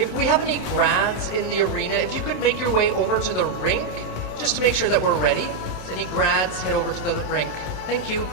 If we have any grads in the arena, if you could make your way over to the rink, just to make sure that we're ready. So any grads, head over to the rink. Thank you.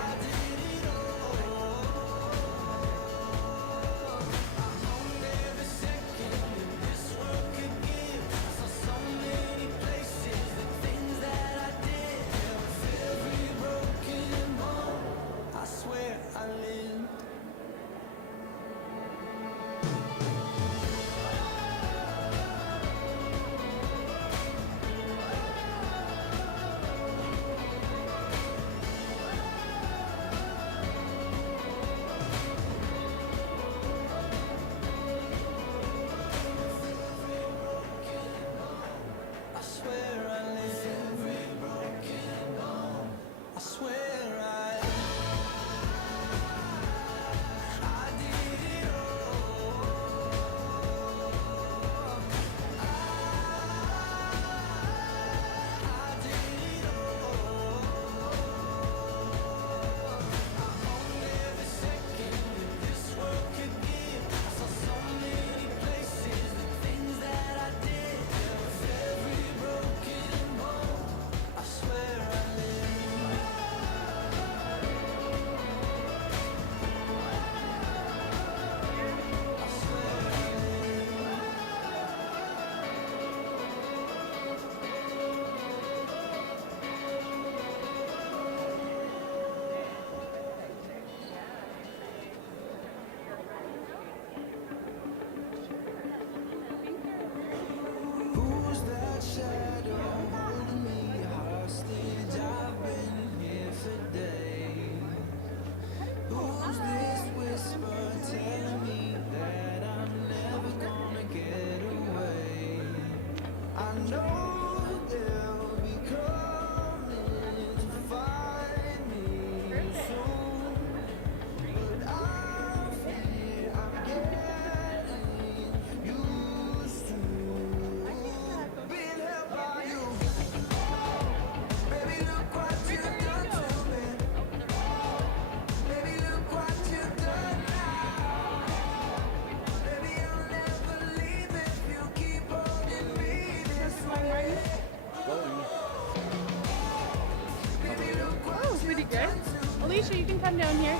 Good. Alicia, you can come down here.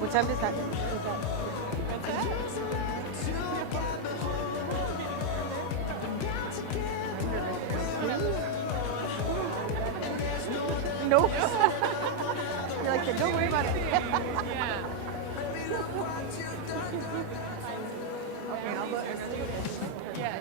What time does that? No. You're like, don't worry about it. Yeah. Okay, I'll look. Yes.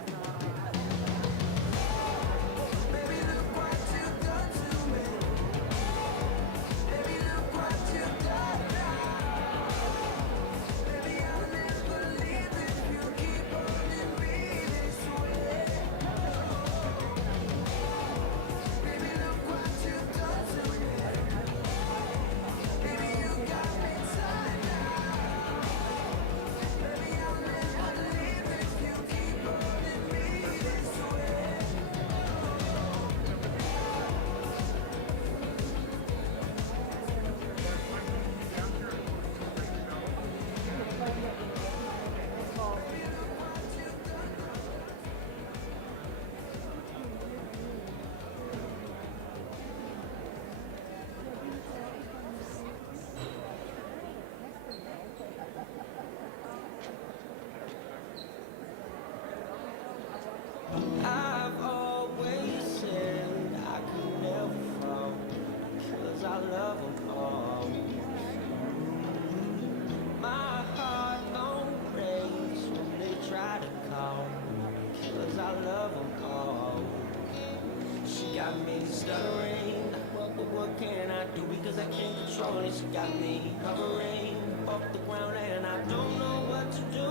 cause I can't control it. She got me hovering off the ground and I don't know what to do.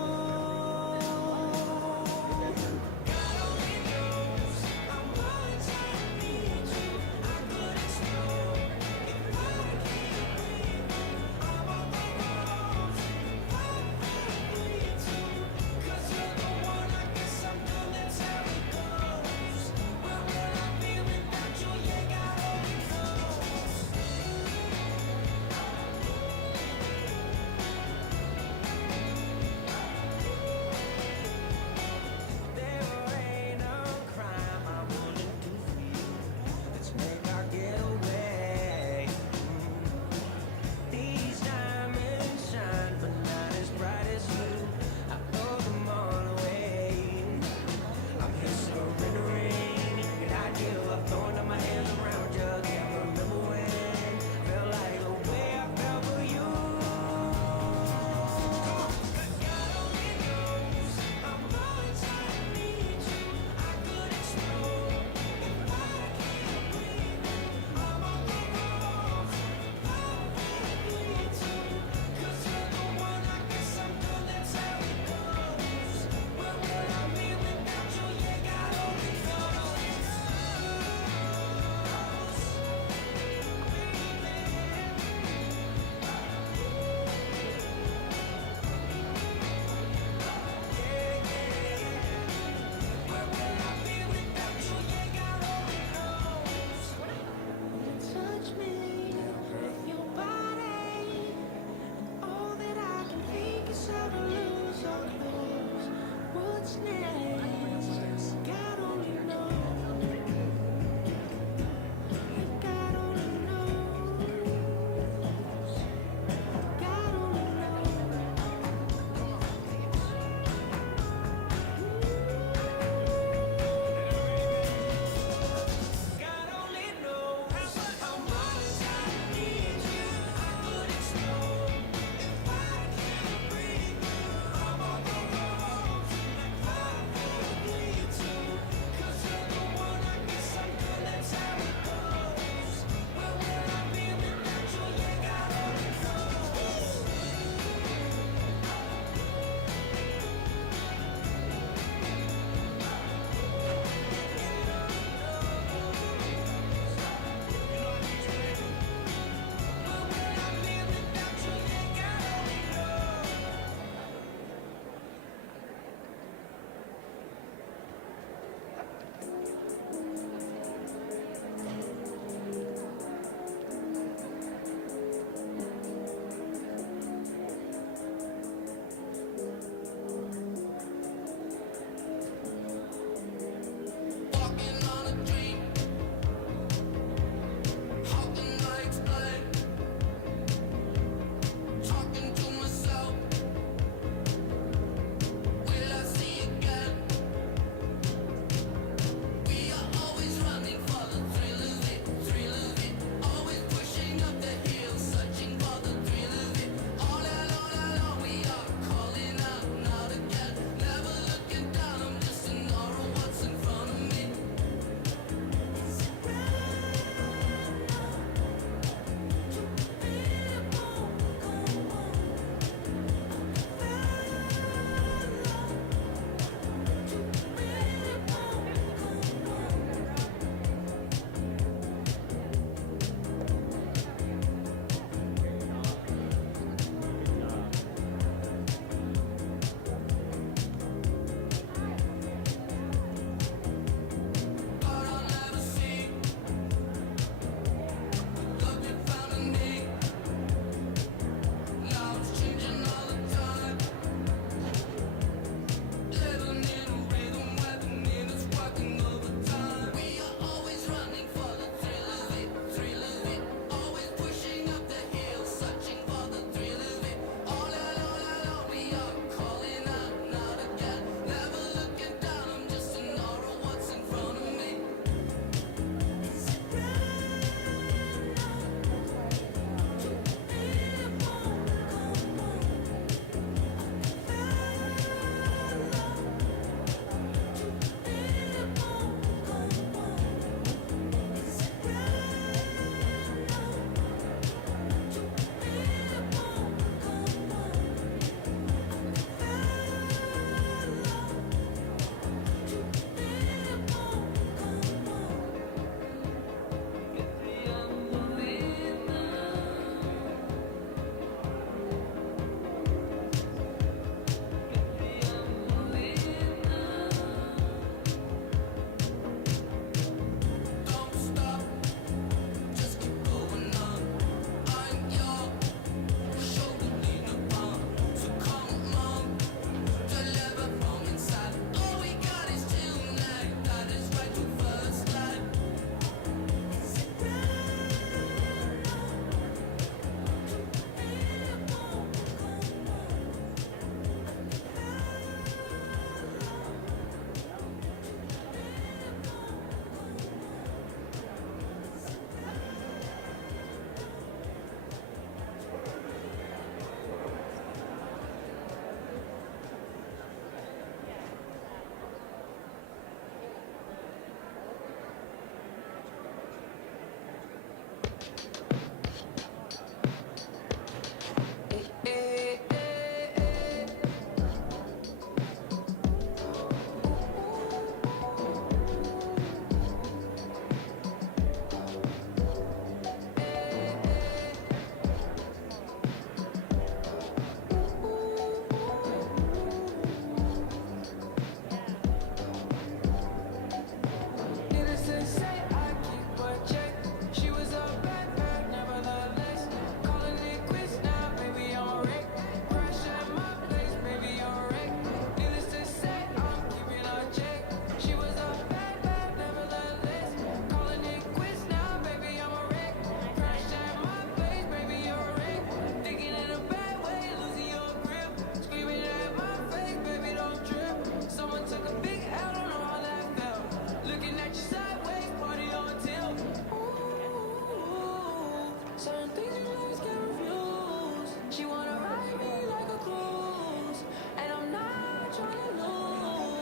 God only knows how much I need you. I could explode if I can't breathe. I'm on the road, I breathe too. Cause you're the one, I guess I'm done, that's how it goes. Where will I be without you? Yeah, God only knows.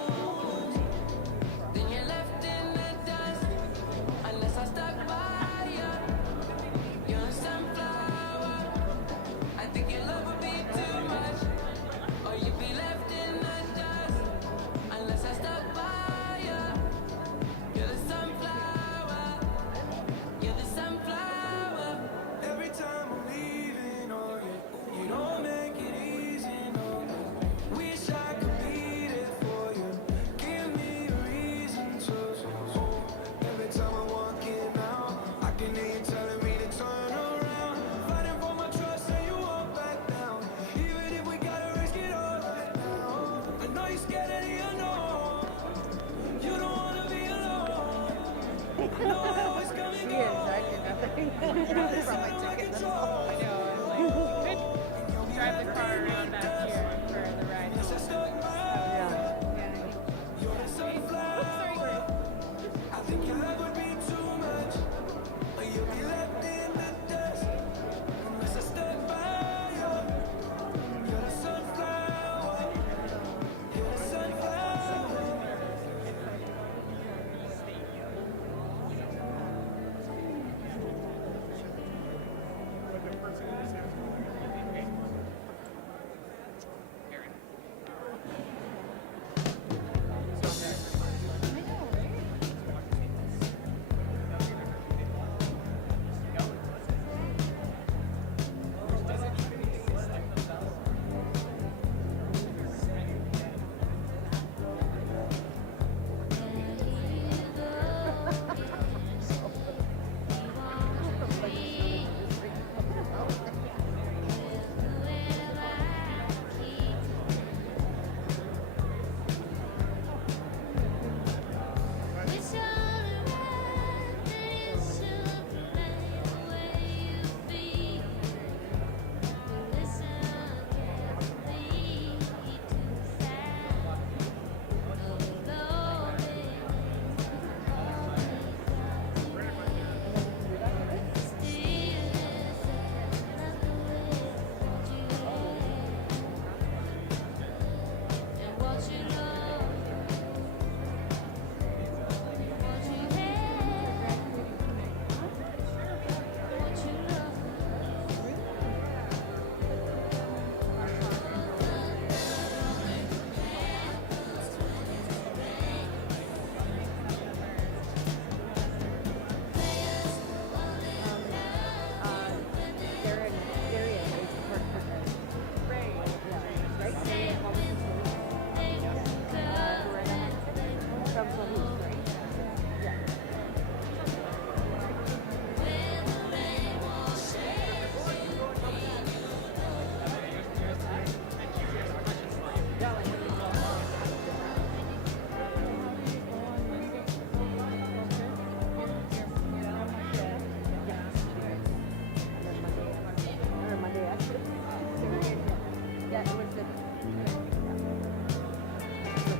knows. Then you're left in the dust unless I stuck by you. You're a sunflower. I think your love would be too much, or you'd be left in the dust unless I stuck by you. You're the sunflower. You're the sunflower. Every time I'm leaving, oh yeah, you don't make it easy, no. Wish I could be there for you. Give me a reason to. Every time I'm walking out, I can hear you telling me to turn around. Fighting for my trust, and you won't back down. Even if we gotta risk it all right now. I know you're scared of the unknown. You don't wanna be alone. I know I always come and She go. is. I did nothing. From my ticket. That's all. I know. Could drive the car around back here for the ride home. Yeah. You're the sunflower. I think your love would be too much, or you'll be left in the dust unless I stuck by you. You're the sunflower. You're the sunflower. It's all around and it's so plain the way you feel. Listen carefully to the sound of loneliness. Stillness of the wind you have and what you love. What you have, what you love. They're in Syria. They support the Ray. Yeah. Right? From Police, right? Yeah. Monday, actually. Yeah, it was the.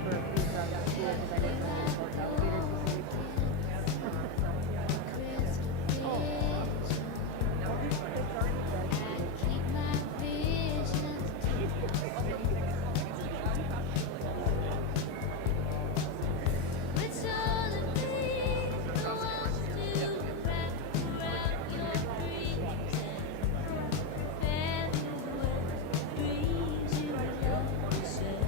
For a few drugs at school because I didn't know the sports alligators Keep my vision. It's all in me. I want to wrap around your dreams and fill you with dreams you love to share.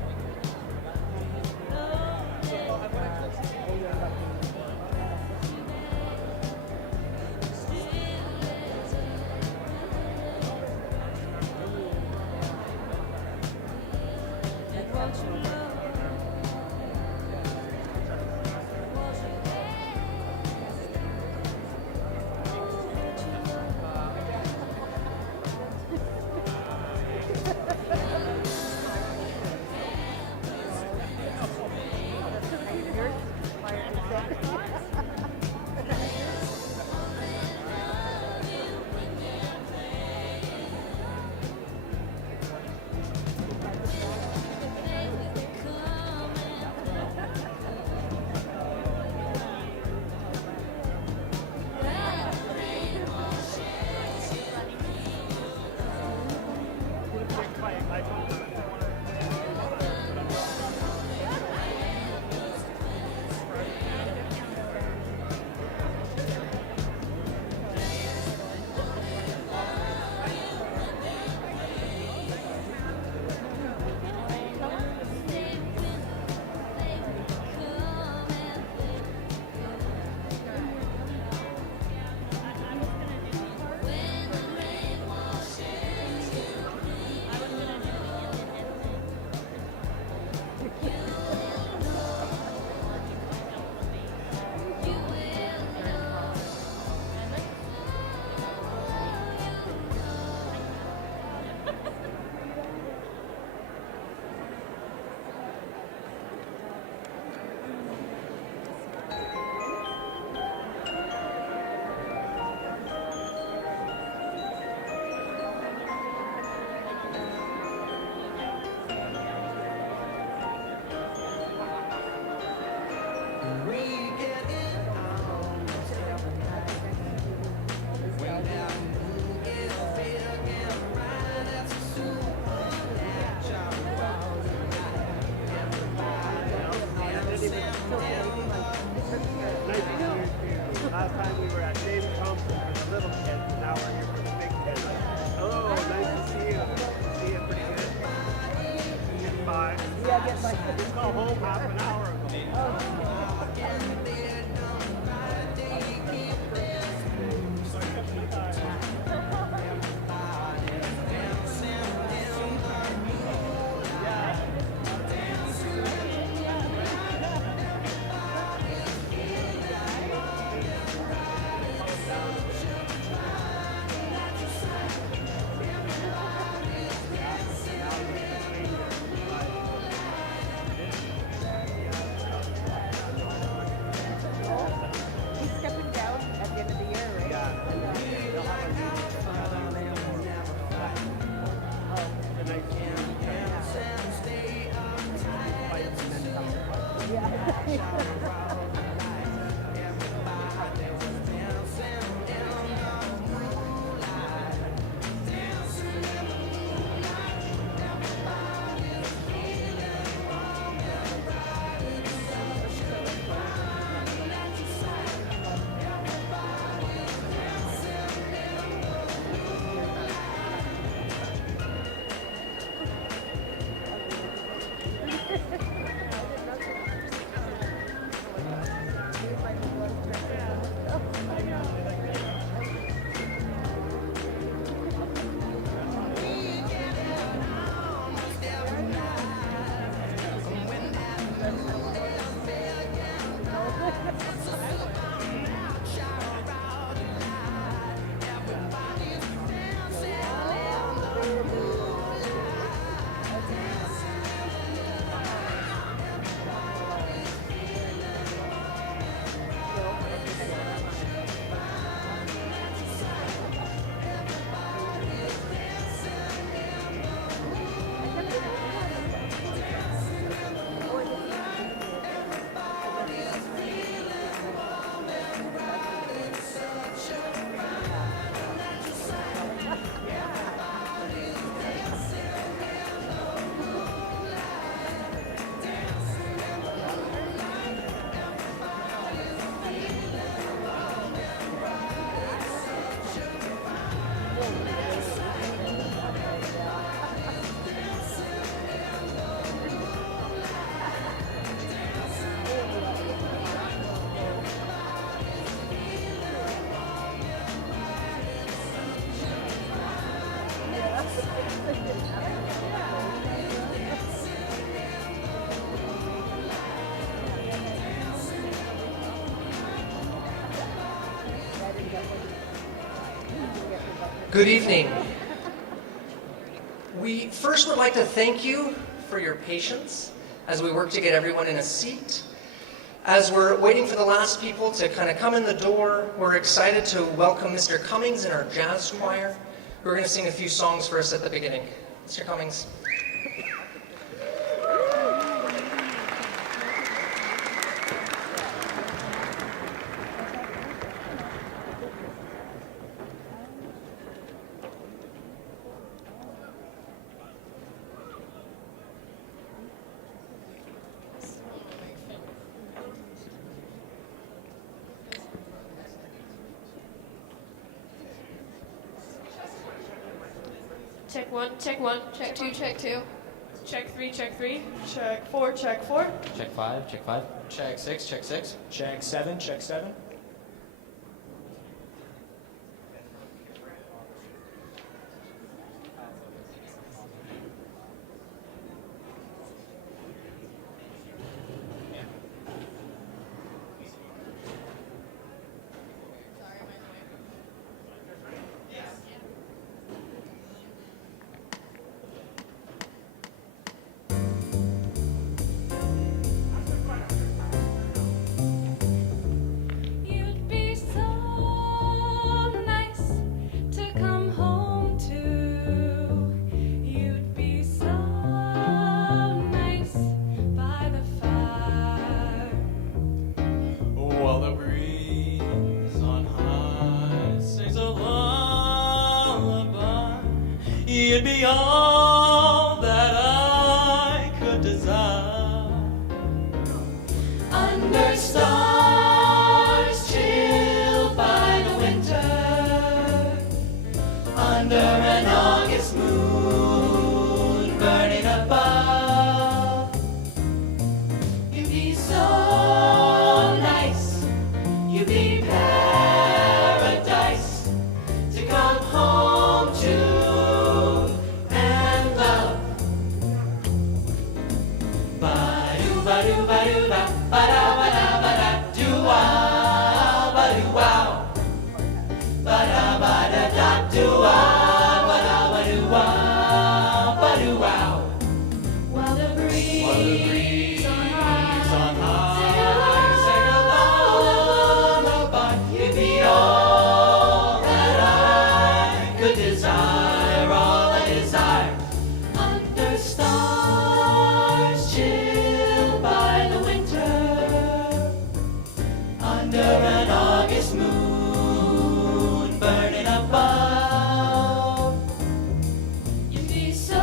Last time we were at David Thompson for the little kids, and now we're here for the big kids. Hello, nice to see you. See you pretty good. Get by. Yeah, get by. Just got home half an hour ago. He's stepping down at the end of the year, right? They'll have a meeting the night Good evening. We first would like to thank you for your patience as we work to get everyone in a seat. As we're waiting for the last people to kind of come in the door, we're excited to welcome Mr. Cummings and our jazz choir, who are going to sing a few songs for us at the beginning. Mr. Cummings. Check one, check one, check two, check two. Check three, check four, check four. Check five, check five. Check six, check six. Check seven, check seven. You'd be all that I could desire. Under stars chilled by the winter, under an August moon burning above, you'd be so nice, you'd be paradise to come home to and love. Ba-do, ba-do, ba-do, ba, ba-da, ba-da, ba-da, do-wah, ba-do, wow. Ba-da, ba-da, da, do-wah, ba-da, ba-do, wow, ba-do, wow. While the breeze on high sang a lullaby, you'd be all that I could desire, all I desire. Under stars chilled by the winter, under an August moon burning above, you'd be so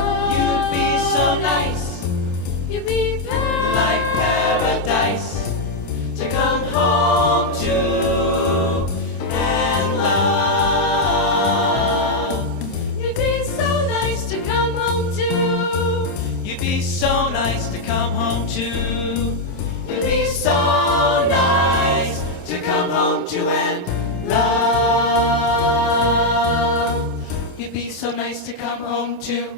nice, you'd be like paradise to come home to and love. You'd be so nice to come home to. You'd be so nice to come home to. You'd be so nice to come home to and love. You'd be so nice to come home to.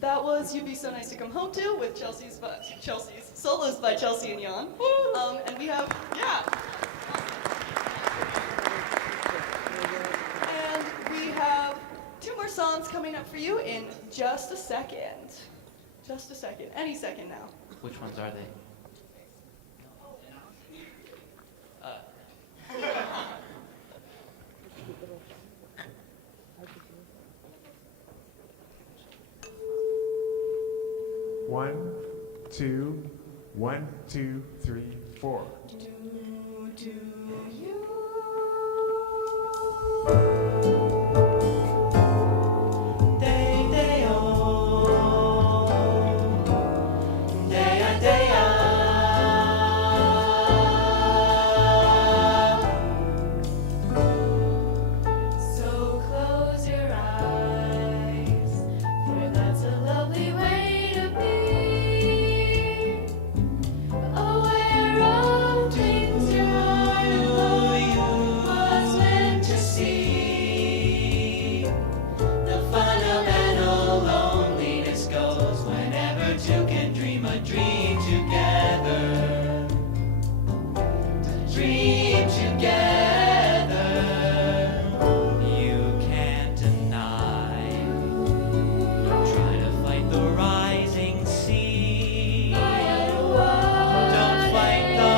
That was You'd Be So Nice to Come Home To with Chelsea's solos by Chelsea and Jan. And we have, And we have 2 more songs coming up for you in just a second. Just a second. Any second now. Which ones are they? One, two, 1, 2, 3, 4. So close your eyes, for that's a lovely way to be. Aware of things your heart alone was meant to see. The fundamental loneliness goes whenever two can dream a dream together. To dream together. You can't deny. Try to fight the rising sea. Don't fight the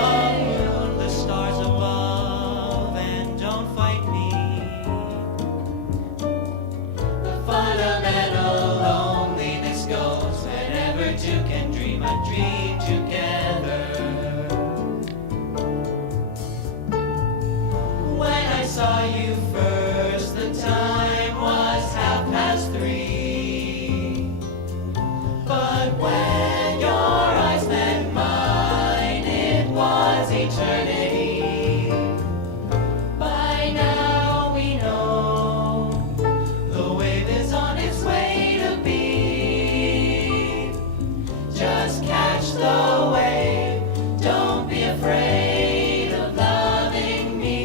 moon, the stars above, and don't fight me. The fundamental loneliness goes whenever two can dream a dream together. When I saw you first, the time was 3:30. But when your eyes met mine, it was eternity. By now we know the wave is on its way to be. Just catch the wave, don't be afraid of loving me.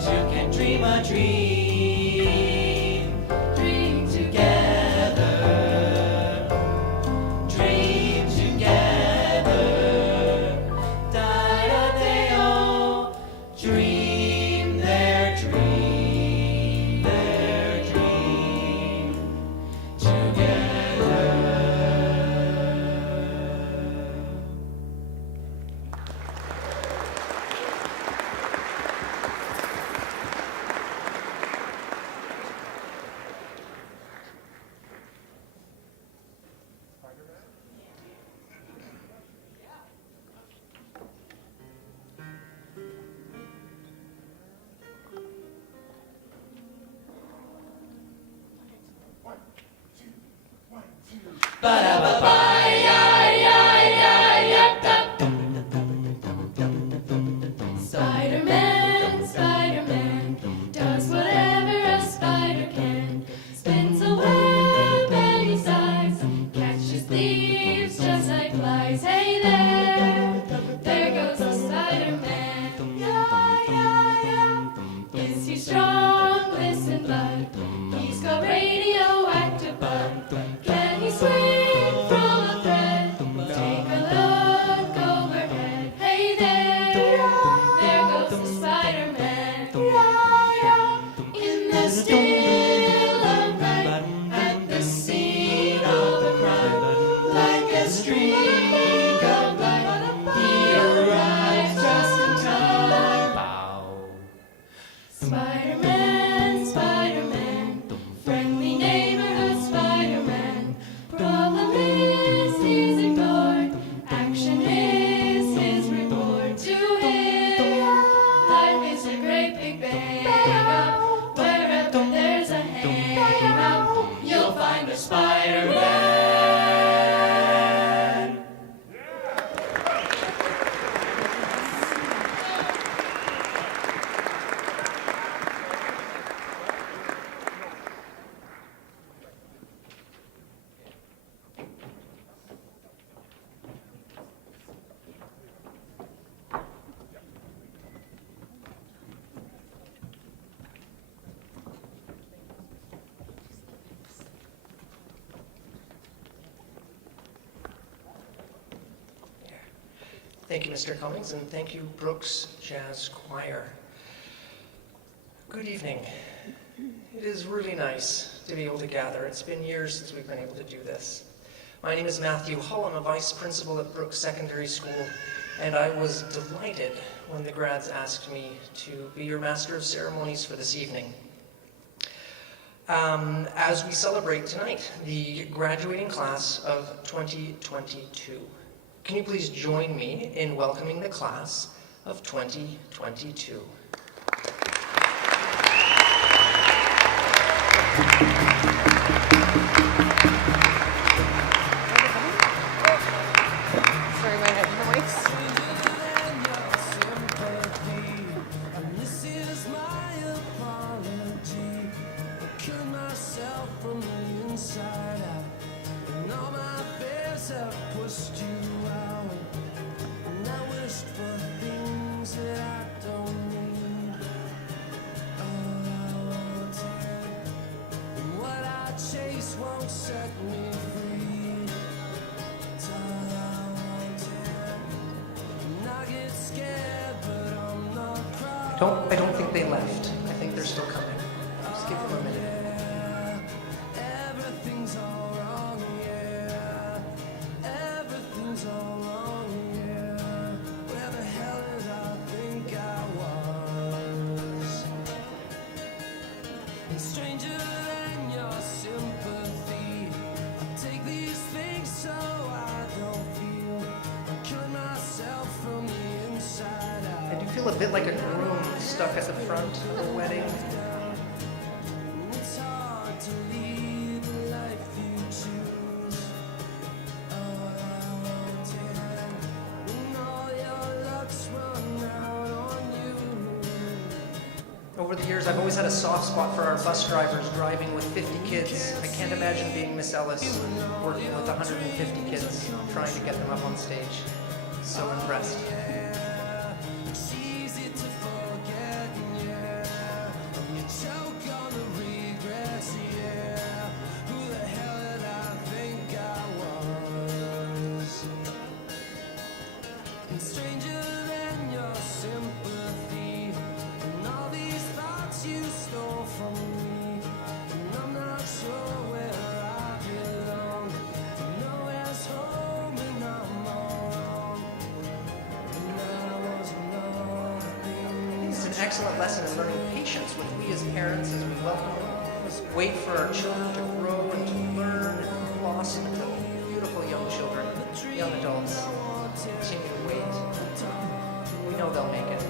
two can dream a dream. Dream together. Dream together. Da-da-de-o. Dream their dream. Their dream together. Spider-Man, Spider-Man, does whatever a spider can. Spins a web any size, catches thieves just like flies. Hey there goes the Spider-Man. Yeah, yeah, yeah. Is he strong? Listen, bud. He's got radioactive blood. Can he swing from a thread? Take a look overhead. Hey there goes the Spider-Man. In the still of night, at the scene of a crime, like a streak of light, he arrives just in time. Spider-Man, Spider-Man, friendly neighborhood Spider-Man. Problem is he's ignored. Action is his reward to him. Life is a great big bang up. Wherever there's a hangout, you'll find a Spider-Man. Thank you, Mr. Cummings, and thank you, Brooks Jazz Choir. Good evening. It is really nice to be able to gather. It's been years since we've been able to do this. My name is Matthew Hull. I'm a vice principal at Brooks Secondary School, and I was delighted when the grads asked me to be your Master of Ceremonies for this evening. As we celebrate tonight, the graduating class of 2022. Can you please join me in welcoming the class of 2022? Sorry, my head noise. This is my apology. I killed myself from the inside out. And all my fears have pushed you out. And I wished for things that I don't need. All I wanted, and what I chase won't set me free. It's all I wanted, and I get scared, but I'm not crying. I don't think they left. I think they're still coming. Just give them a minute. Everything's all wrong, yeah. Everything's all wrong, yeah. Where the hell did I think I was? And stranger than your sympathy, I take these things so I don't feel. I'm killing myself from the inside out. I do feel a bit like a groom stuck at the front of a wedding. It's hard to lead the life you choose. All I wanted, when all your luck's run out on you. Over the years, I've always had a soft spot for our bus drivers driving with 50 kids. I can't imagine being Miss Ellis working with 150 kids, trying to get them up on stage. So impressed. It's easy to forget, yeah. excellent lesson in learning patience with we as parents as we welcome them, wait for our children to grow and to learn and to blossom into beautiful young children, young adults. Continue to wait. We know they'll make it.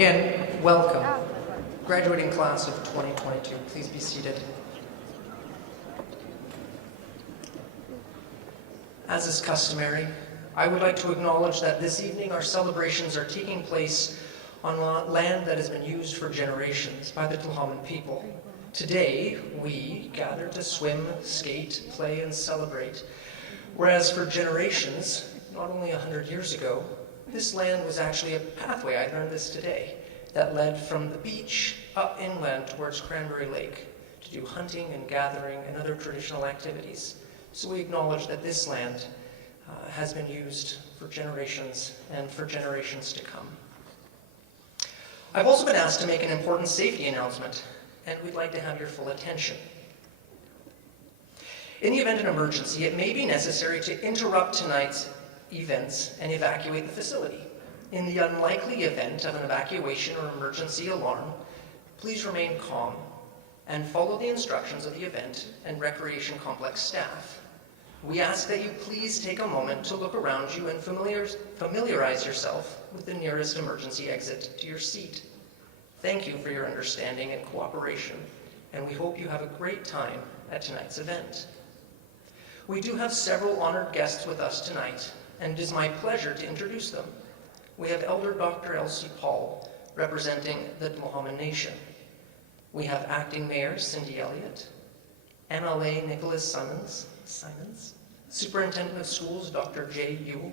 Again, welcome. Graduating class of 2022, please be seated. As is customary, I would like to acknowledge that this evening our celebrations are taking place on land that has been used for generations by the Tla'amin people. Today, we gather to swim, skate, play, and celebrate. Whereas for generations, not only 100 years ago, this land was actually a pathway, I learned this today, that led from the beach up inland towards Cranberry Lake to do hunting and gathering and other traditional activities. So we acknowledge that this land has been used for generations and for generations to come. I've also been asked to make an important safety announcement, and we'd like to have your full attention. In the event of an emergency, it may be necessary to interrupt tonight's events and evacuate the facility. In the unlikely event of an evacuation or emergency alarm, please remain calm and follow the instructions of the event and recreation complex staff. We ask that you please take a moment to look around you and familiarize yourself with the nearest emergency exit to your seat. Thank you for your understanding and cooperation, and we hope you have a great time at tonight's event. We do have several honored guests with us tonight, and it is my pleasure to introduce them. We have Elder Dr. Elsie Paul, representing the Tla'amin Nation. We have Acting Mayor Cindy Elliott, MLA Nicholas Simons, Superintendent of Schools Dr. Jay Ewell,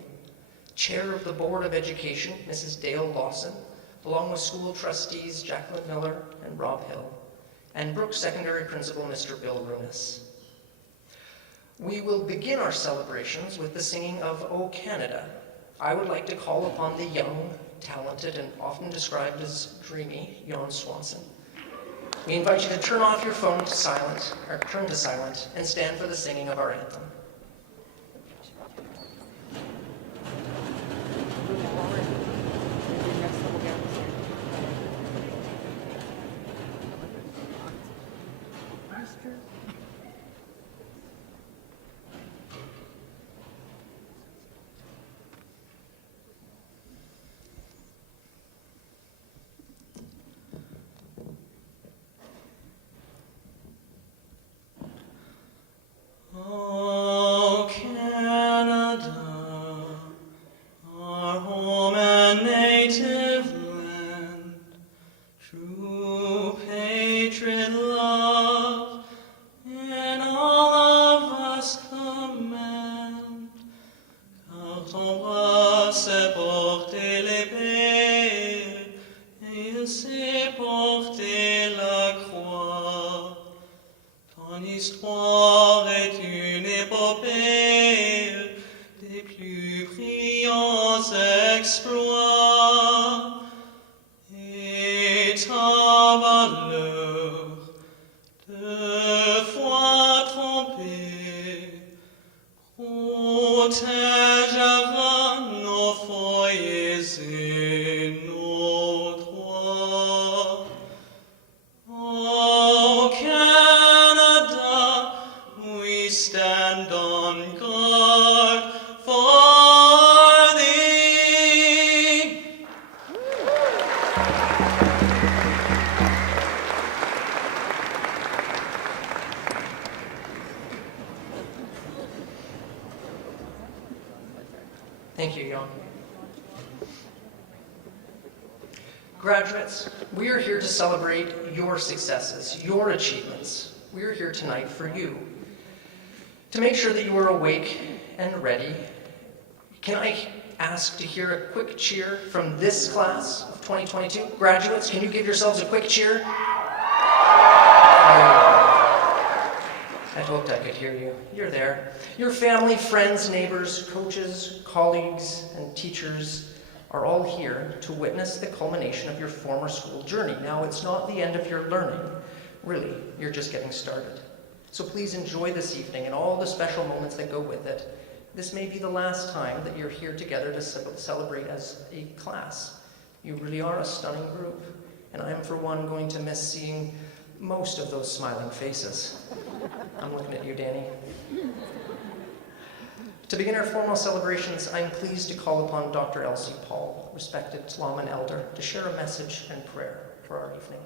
Chair of the Board of Education Mrs. Dale Lawson, along with school trustees Jacqueline Miller and Rob Hill, and Brooks Secondary Principal Mr. Bill Runas. We will begin our celebrations with the singing of O Canada. I would like to call upon the young, talented, and often described as dreamy Jan Swanson. We invite you to turn off your phone to silent, or turn to silent, and stand for the singing of our anthem. Oh, Canada, our home and native land, true patriot love in all of us command. Car ton bras sait porter l'épée, et il sait porter la croix. Ton histoire est une épopée des plus brillants exploits, et ta valeur, deux fois trompée, protégera nos foyers et nos droits. Oh, Canada, we stand on guard for thee. Thank you, Jan. Graduates, we are here to celebrate your successes, your achievements. We are here tonight for you. To make sure that you are awake and ready, can I ask to hear a quick cheer from this class of 2022? Graduates, can you give yourselves a quick cheer? I hoped I could hear you. You're there. Your family, friends, neighbors, coaches, colleagues, and teachers are all here to witness the culmination of your former school journey. Now, it's not the end of your learning. Really, you're just getting started. So please enjoy this evening and all the special moments that go with it. This may be the last time that you're here together to celebrate as a class. You really are a stunning group, and I am, for one, going to miss seeing most of those smiling faces. I'm looking at you, Danny. To begin our formal celebrations, I'm pleased to call upon Dr. Elsie Paul, respected Lawman Elder, to share a message and prayer for our evening.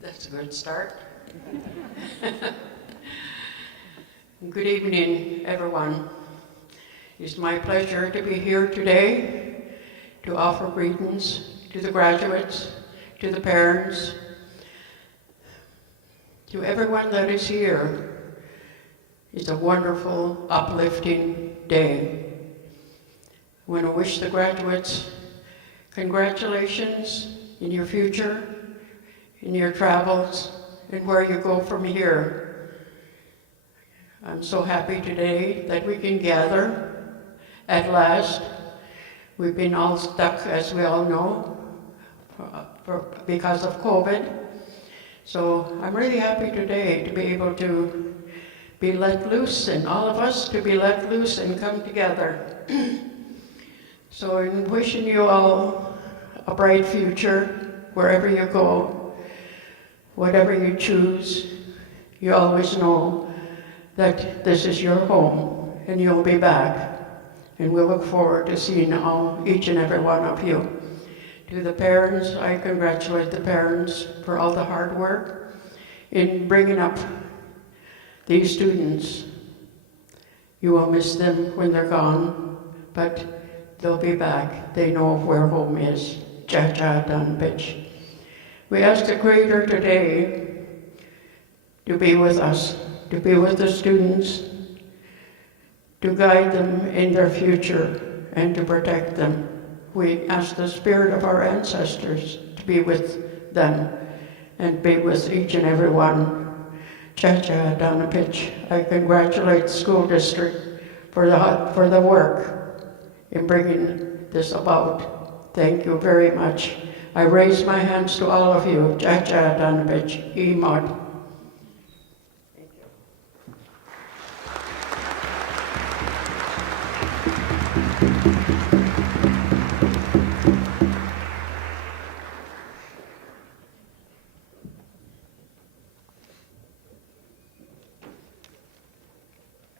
That's a good start. Good evening, everyone. It's my pleasure to be here today to offer greetings to the graduates, to the parents, to everyone that is here. It's a wonderful, uplifting day. I want to wish the graduates congratulations in your future, in your travels, and where you go from here. I'm so happy today that we can gather at last. We've been all stuck, as we all know, because of COVID. So I'm really happy today to be able to be let loose, and all of us to be let loose and come together. So in wishing you all a bright future, wherever you go, whatever you choose, you always know that this is your home and you'll be back. And we look forward to seeing each and every one of you. To the parents, I congratulate the parents for all the hard work in bringing up these students. You will miss them when they're gone, but they'll be back. They know where home is. Cha-cha, done, bitch. We ask the Creator today to be with us, to be with the students, to guide them in their future and to protect them. We ask the spirit of our ancestors to be with them and be with each and every one. Cha-cha, Donna Pitch. I congratulate the school district for the work in bringing this about. Thank you very much. I raise my hands to all of you. Cha-cha, Donna Pitch. E-mod.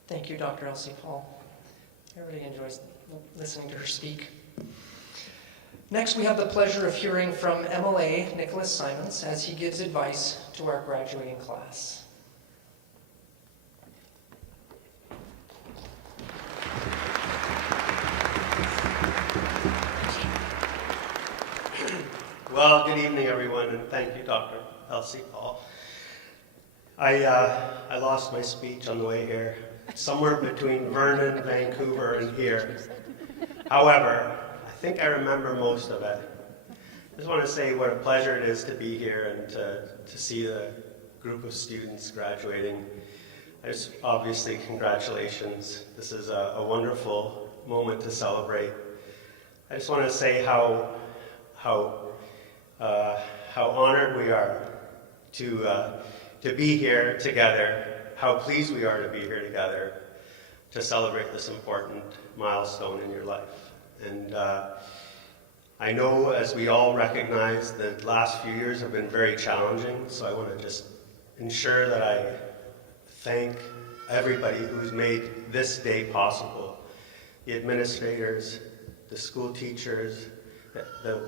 Thank you, Dr. Elsie Paul. Everybody enjoys listening to her speak. Next, we have the pleasure of hearing from MLA Nicholas Simons as he gives advice to our graduating class. Well, good evening, everyone, and thank you, Dr. Elsie Paul. I lost my speech on the way here, somewhere between Vernon, Vancouver, and here. However, I think I remember most of it. I just want to say what a pleasure it is to be here and to see the group of students graduating. Obviously, congratulations. This is a wonderful moment to celebrate. I just want to say how honored we are to be here together, how pleased we are to be here together to celebrate this important milestone in your life. And I know, as we all recognize, the last few years have been very challenging, so I want to just ensure that I thank everybody who's made this day possible. The administrators, the school teachers,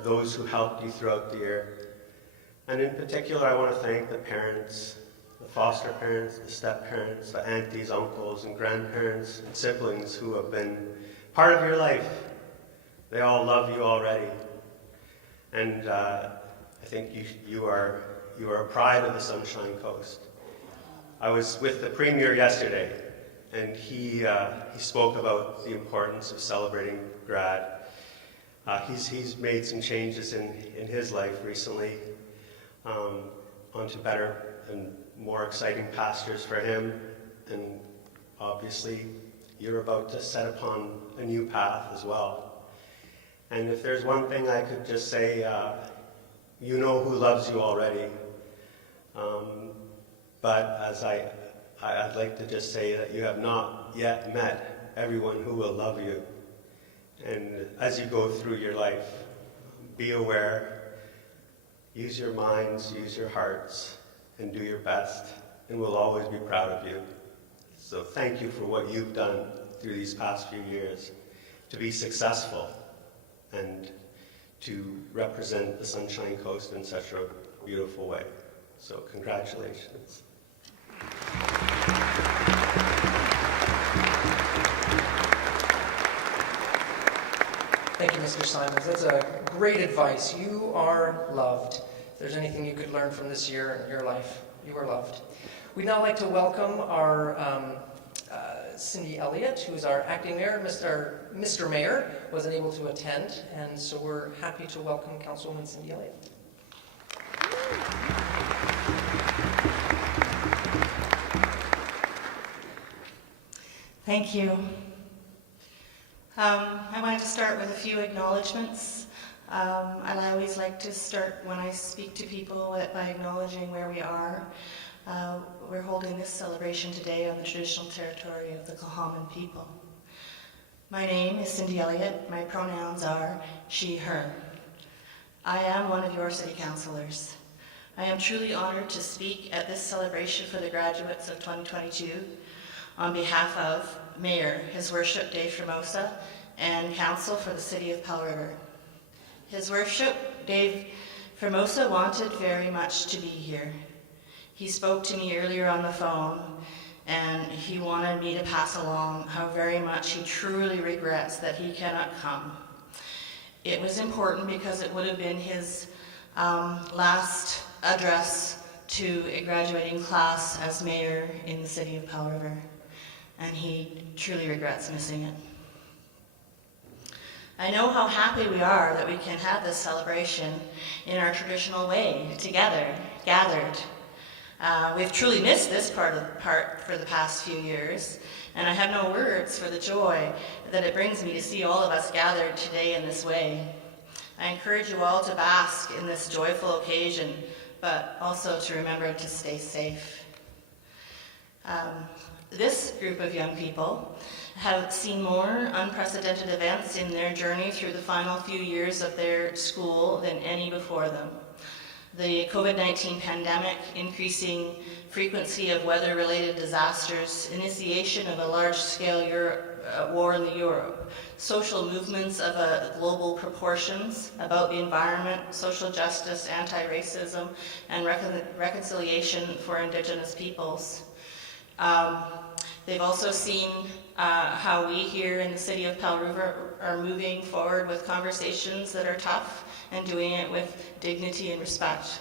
those who helped you throughout the year. And in particular, I want to thank the parents, the foster parents, the step parents, the aunties, uncles, and grandparents, and siblings who have been part of your life. They all love you already. And I think you are a pride of the Sunshine Coast. I was with the Premier yesterday, and he spoke about the importance of celebrating grad. He's made some changes in his life recently, onto better and more exciting pastures for him, and obviously you're about to set upon a new path as well. And if there's one thing I could just say, you know who loves you already. But as I'd like to just say that you have not yet met everyone who will love you. And as you go through your life, be aware, use your minds, use your hearts, and do your best, and we'll always be proud of you. So thank you for what you've done through these past few years to be successful and to represent the Sunshine Coast in such a beautiful way. So congratulations. Thank you, Mr. Simons. That's a great advice. You are loved. If there's anything you could learn from this year in your life, you are loved. We'd now like to welcome our Cindy Elliott, who is our acting mayor. Mr. Mayor wasn't able to attend, and so we're happy to welcome Councilwoman Cindy Elliott. Thank you. I wanted to start with a few acknowledgements. I always like to start when I speak to people by acknowledging where we are. We're holding this celebration today on the traditional territory of the Cohaman people. My name is Cindy Elliott. My pronouns are she, her. I am one of your city councillors. I am truly honored to speak at this celebration for the graduates of 2022 on behalf of Mayor, His Worship Dave Formosa, and Council for the City of Powell River. His Worship Dave Formosa wanted very much to be here. He spoke to me earlier on the phone, and he wanted me to pass along how very much he truly regrets that he cannot come. It was important because it would have been his last address to a graduating class as mayor in the City of Powell River, and he truly regrets missing it. I know how happy we are that we can have this celebration in our traditional way, together, gathered. We've truly missed this part for the past few years, and I have no words for the joy that it brings me to see all of us gathered today in this way. I encourage you all to bask in this joyful occasion, but also to remember to stay safe. This group of young people have seen more unprecedented events in their journey through the final few years of their school than any before them. The COVID-19 pandemic, increasing frequency of weather-related disasters, initiation of a large-scale war in Europe, social movements of global proportions about the environment, social justice, anti-racism, and reconciliation for Indigenous peoples. They've also seen how we here in the City of Powell River are moving forward with conversations that are tough and doing it with dignity and respect.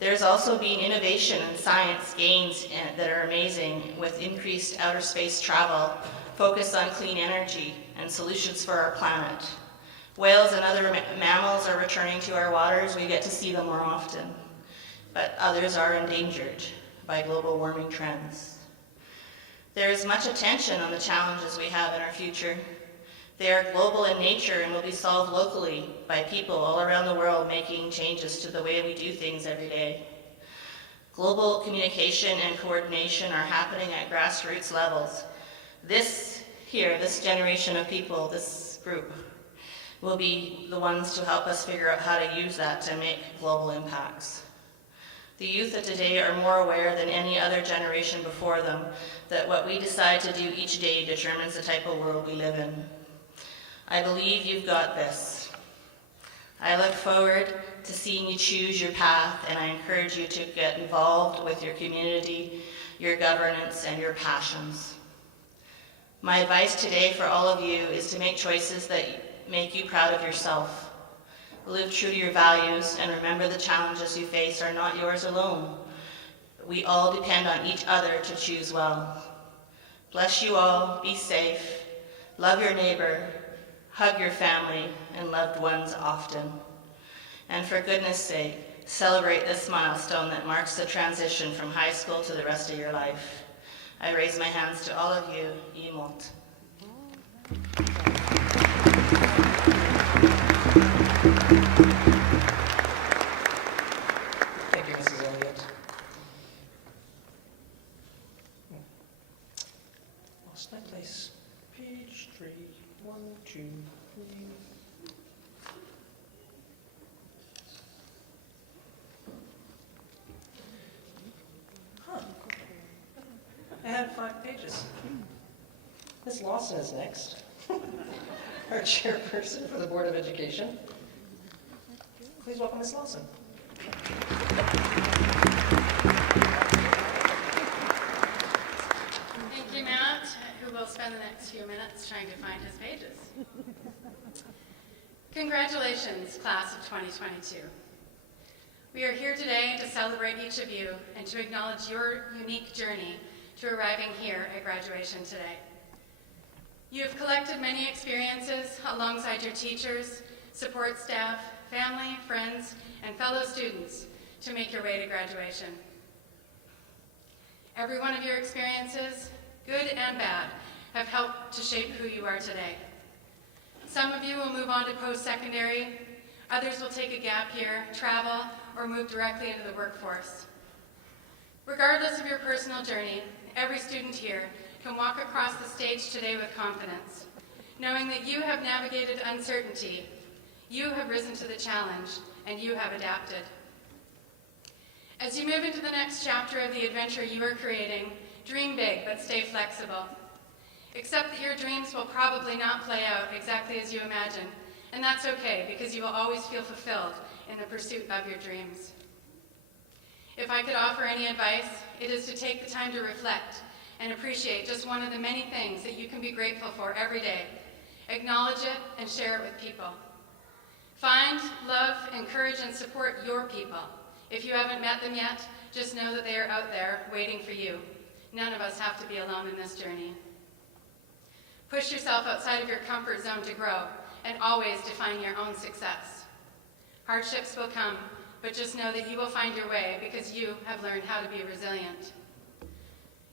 There's also been innovation and science gains that are amazing, with increased outer space travel, focus on clean energy, and solutions for our planet. Whales and other mammals are returning to our waters. We get to see them more often, but others are endangered by global warming trends. There is much attention on the challenges we have in our future. They are global in nature and will be solved locally by people all around the world making changes to the way we do things every day. Global communication and coordination are happening at grassroots levels. This generation of people, this group, will be the ones to help us figure out how to use that to make global impacts. The youth of today are more aware than any other generation before them that what we decide to do each day determines the type of world we live in. I believe you've got this. I look forward to seeing you choose your path, and I encourage you to get involved with your community, your governance, and your passions. My advice today for all of you is to make choices that make you proud of yourself. Live true to your values and remember the challenges you face are not yours alone. We all depend on each other to choose well. Bless you all, be safe, love your neighbor, hug your family and loved ones often. And for goodness sake, celebrate this milestone that marks the transition from high school to the rest of your life. I raise my hands to all of you, Imot. Thank you, Mrs. Elliott. Lost my place. Page 3. 1, 2, 3. Huh. I had 5 pages. Ms. Lawson is next. Our chairperson for the Board of Education. Please welcome Ms. Lawson. Thank you, Matt, who will spend the next few minutes trying to find his pages. Congratulations, class of 2022. We are here today to celebrate each of you and to acknowledge your unique journey to arriving here at graduation today. You have collected many experiences alongside your teachers, support staff, family, friends, and fellow students to make your way to graduation. Every one of your experiences, good and bad, have helped to shape who you are today. Some of you will move on to post-secondary, others will take a gap year, travel, or move directly into the workforce. Regardless of your personal journey, every student here can walk across the stage today with confidence, knowing that you have navigated uncertainty, you have risen to the challenge, and you have adapted. As you move into the next chapter of the adventure you are creating, dream big, but stay flexible. Accept that your dreams will probably not play out exactly as you imagine, and that's okay, because you will always feel fulfilled in the pursuit of your dreams. If I could offer any advice, it is to take the time to reflect and appreciate just one of the many things that you can be grateful for every day. Acknowledge it and share it with people. Find, love, encourage, and support your people. If you haven't met them yet, just know that they are out there waiting for you. None of us have to be alone in this journey. Push yourself outside of your comfort zone to grow, and always define your own success. Hardships will come, but just know that you will find your way because you have learned how to be resilient.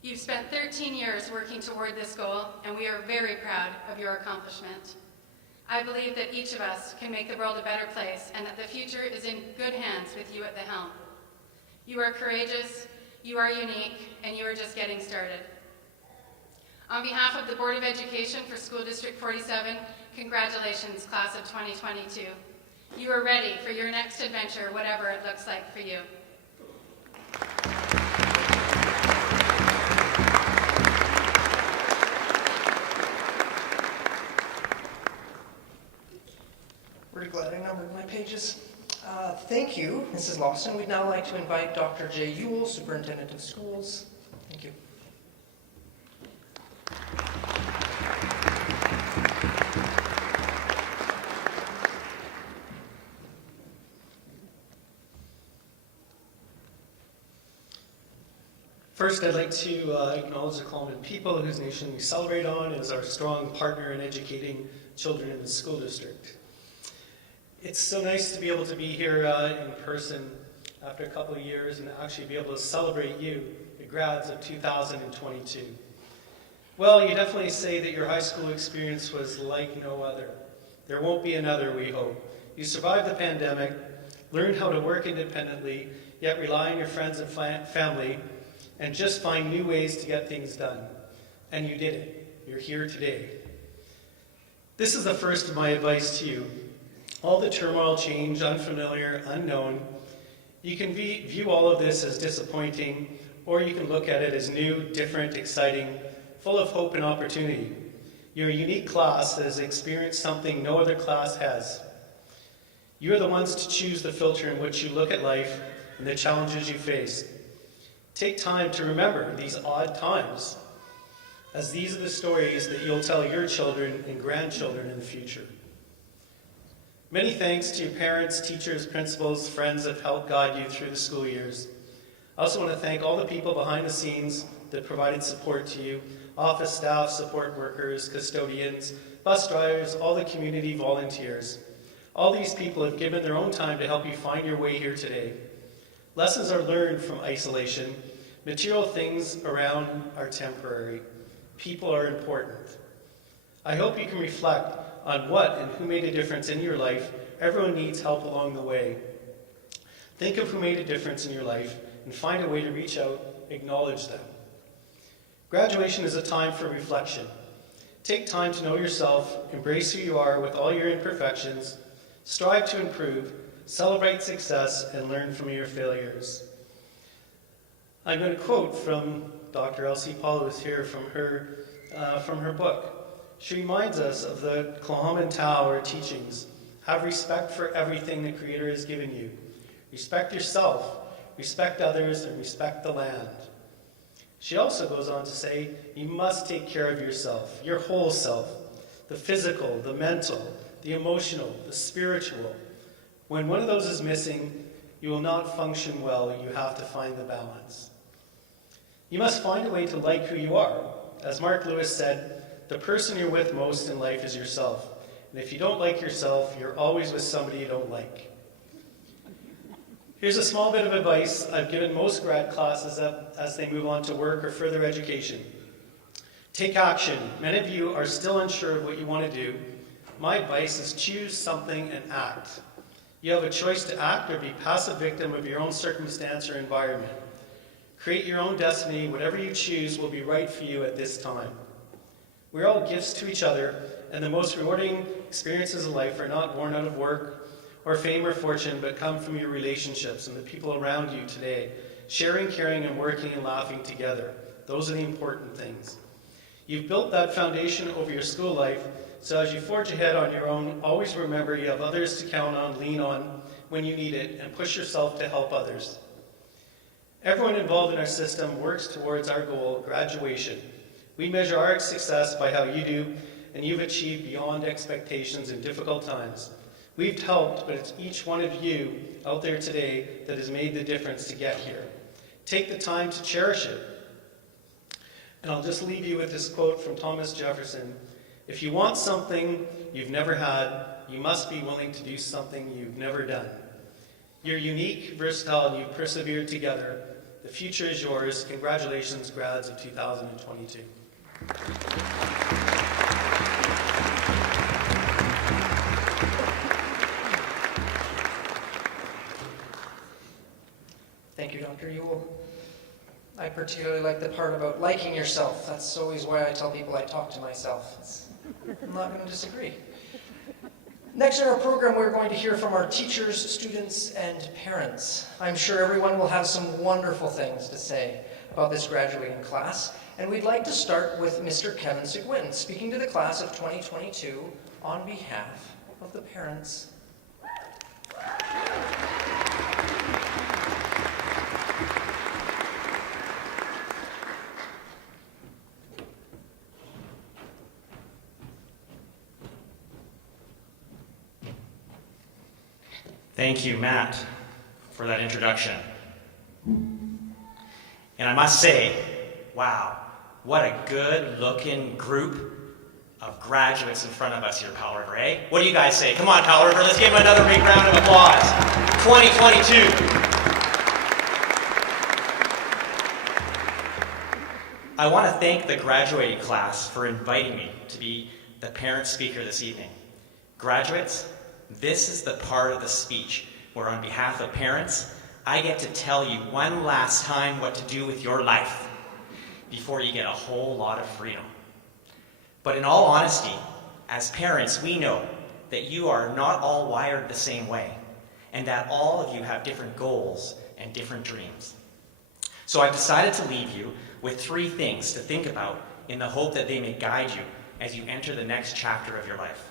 You've spent 13 years working toward this goal, and we are very proud of your accomplishment. I believe that each of us can make the world a better place and that the future is in good hands with you at the helm. You are courageous, you are unique, and you are just getting started. On behalf of the Board of Education for School District 47, congratulations, class of 2022. You are ready for your next adventure, whatever it looks like for you. Really glad I numbered my pages. Thank you, Mrs. Lawson. We'd now like to invite Dr. Jay Ewell, Superintendent of Schools. Thank you. First, I'd like to acknowledge the Common people whose nation we celebrate on as our strong partner in educating children in the school district. It's so nice to be able to be here in person after a couple of years and actually be able to celebrate you, the grads of 2022. Well, you definitely say that your high school experience was like no other. There won't be another, we hope. You survived the pandemic, learned how to work independently, yet rely on your friends and family, and just find new ways to get things done. And you did it. You're here today. This is the first of my advice to you. All the turmoil, change, unfamiliar, unknown, you can view all of this as disappointing, or you can look at it as new, different, exciting, full of hope and opportunity. You're a unique class that has experienced something no other class has. You're the ones to choose the filter in which you look at life and the challenges you face. Take time to remember these odd times, as these are the stories that you'll tell your children and grandchildren in the future. Many thanks to your parents, teachers, principals, friends that helped guide you through the school years. I also want to thank all the people behind the scenes that provided support to you, office staff, support workers, custodians, bus drivers, all the community volunteers. All these people have given their own time to help you find your way here today. Lessons are learned from isolation. Material things around are temporary. People are important. I hope you can reflect on what and who made a difference in your life. Everyone needs help along the way. Think of who made a difference in your life and find a way to reach out, acknowledge them. Graduation is a time for reflection. Take time to know yourself, embrace who you are with all your imperfections, strive to improve, celebrate success, and learn from your failures. I'm going to quote from Dr. Elsie Paulus here from her book. She reminds us of the Klahaman Tower teachings. Have respect for everything the Creator has given you. Respect yourself, respect others, and respect the land. She also goes on to say, you must take care of yourself, your whole self, the physical, the mental, the emotional, the spiritual. When one of those is missing, you will not function well. You have to find the balance. You must find a way to like who you are. As Mark Lewis said, the person you're with most in life is yourself. And if you don't like yourself, you're always with somebody you don't like. Here's a small bit of advice I've given most grad classes as they move on to work or further education. Take action. Many of you are still unsure of what you want to do. My advice is choose something and act. You have a choice to act or be passive victim of your own circumstance or environment. Create your own destiny. Whatever you choose will be right for you at this time. We're all gifts to each other, and the most rewarding experiences of life are not born out of work or fame or fortune, but come from your relationships and the people around you today, sharing, caring, and working and laughing together. Those are the important things. You've built that foundation over your school life, so as you forge ahead on your own, always remember you have others to count on, lean on when you need it, and push yourself to help others. Everyone involved in our system works towards our goal, graduation. We measure our success by how you do, and you've achieved beyond expectations in difficult times. We've helped, but it's each one of you out there today that has made the difference to get here. Take the time to cherish it. And I'll just leave you with this quote from Thomas Jefferson. If you want something you've never had, you must be willing to do something you've never done. You're unique, versatile, and you've persevered together. The future is yours. Congratulations, grads of 2022. Thank you, Dr. Ewell. I particularly like the part about liking yourself. That's always why I tell people I talk to myself. I'm not going to disagree. Next in our program, we're going to hear from our teachers, students, and parents. I'm sure everyone will have some wonderful things to say about this graduating class. And we'd like to start with Mr. Kevin Seguin, speaking to the class of 2022 on behalf of the parents. Thank you, Matt, for that introduction. And I must say, wow, what a good-looking group of graduates in front of us here, Powell River, eh? What do you guys say? Come on, Powell River, let's give them another big round of applause. 2022. I want to thank the graduating class for inviting me to be the parent speaker this evening. Graduates, this is the part of the speech where on behalf of parents, I get to tell you one last time what to do with your life before you get a whole lot of freedom. But in all honesty, as parents, we know that you are not all wired the same way, and that all of you have different goals and different dreams. So I've decided to leave you with 3 things to think about in the hope that they may guide you as you enter the next chapter of your life.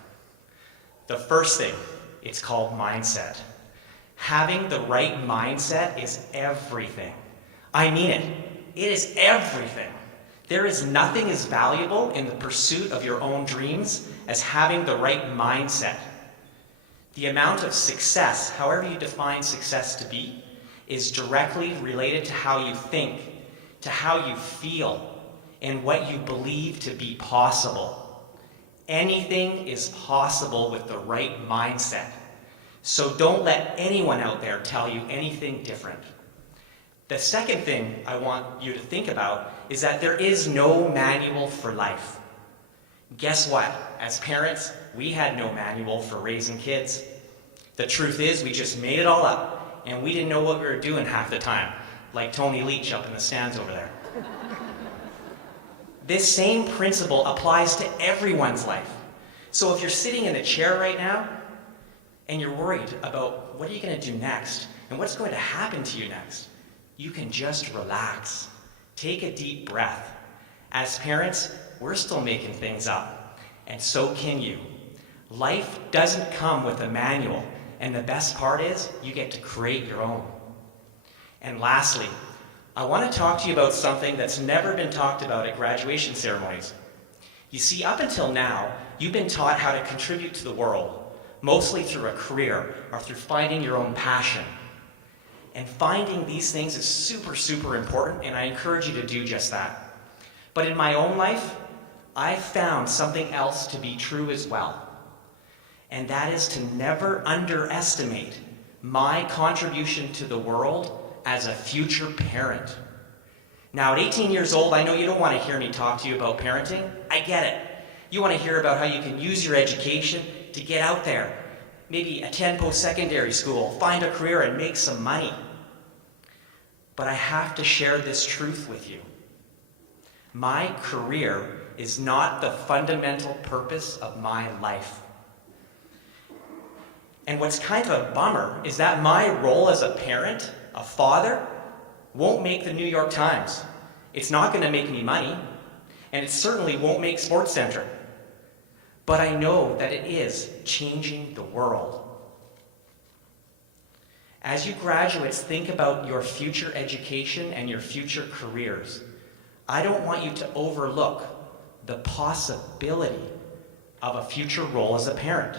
The first thing, it's called mindset. Having the right mindset is everything. I mean it. It is everything. There is nothing as valuable in the pursuit of your own dreams as having the right mindset. The amount of success, however you define success to be, is directly related to how you think, to how you feel, and what you believe to be possible. Anything is possible with the right mindset. So don't let anyone out there tell you anything different. The second thing I want you to think about is that there is no manual for life. Guess what? As parents, we had no manual for raising kids. The truth is, we just made it all up, and we didn't know what we were doing half the time, like Tony Leach up in the stands over there. This same principle applies to everyone's life. So if you're sitting in a chair right now, and you're worried about what are you going to do next, and what's going to happen to you next, you can just relax. Take a deep breath. As parents, we're still making things up, and so can you. Life doesn't come with a manual, and the best part is you get to create your own. And lastly, I want to talk to you about something that's never been talked about at graduation ceremonies. You see, up until now, you've been taught how to contribute to the world, mostly through a career or through finding your own passion. And finding these things is super, super important, and I encourage you to do just that. But in my own life, I've found something else to be true as well. And that is to never underestimate my contribution to the world as a future parent. Now, at 18 years old, I know you don't want to hear me talk to you about parenting. I get it. You want to hear about how you can use your education to get out there, maybe attend post-secondary school, find a career, and make some money. But I have to share this truth with you. My career is not the fundamental purpose of my life. And what's kind of a bummer is that my role as a parent, a father, won't make the New York Times. It's not going to make me money, and it certainly won't make SportsCenter. But I know that it is changing the world. As you graduates think about your future education and your future careers, I don't want you to overlook the possibility of a future role as a parent.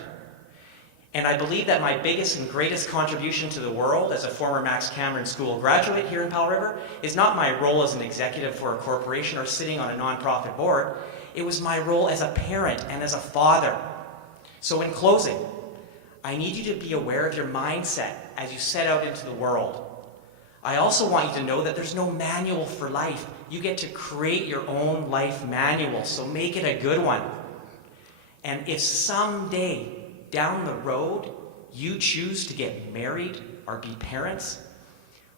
And I believe that my biggest and greatest contribution to the world as a former Max Cameron School graduate here in Powell River is not my role as an executive for a corporation or sitting on a nonprofit board. It was my role as a parent and as a father. So in closing, I need you to be aware of your mindset as you set out into the world. I also want you to know that there's no manual for life. You get to create your own life manual, so make it a good one. And if someday down the road you choose to get married or be parents,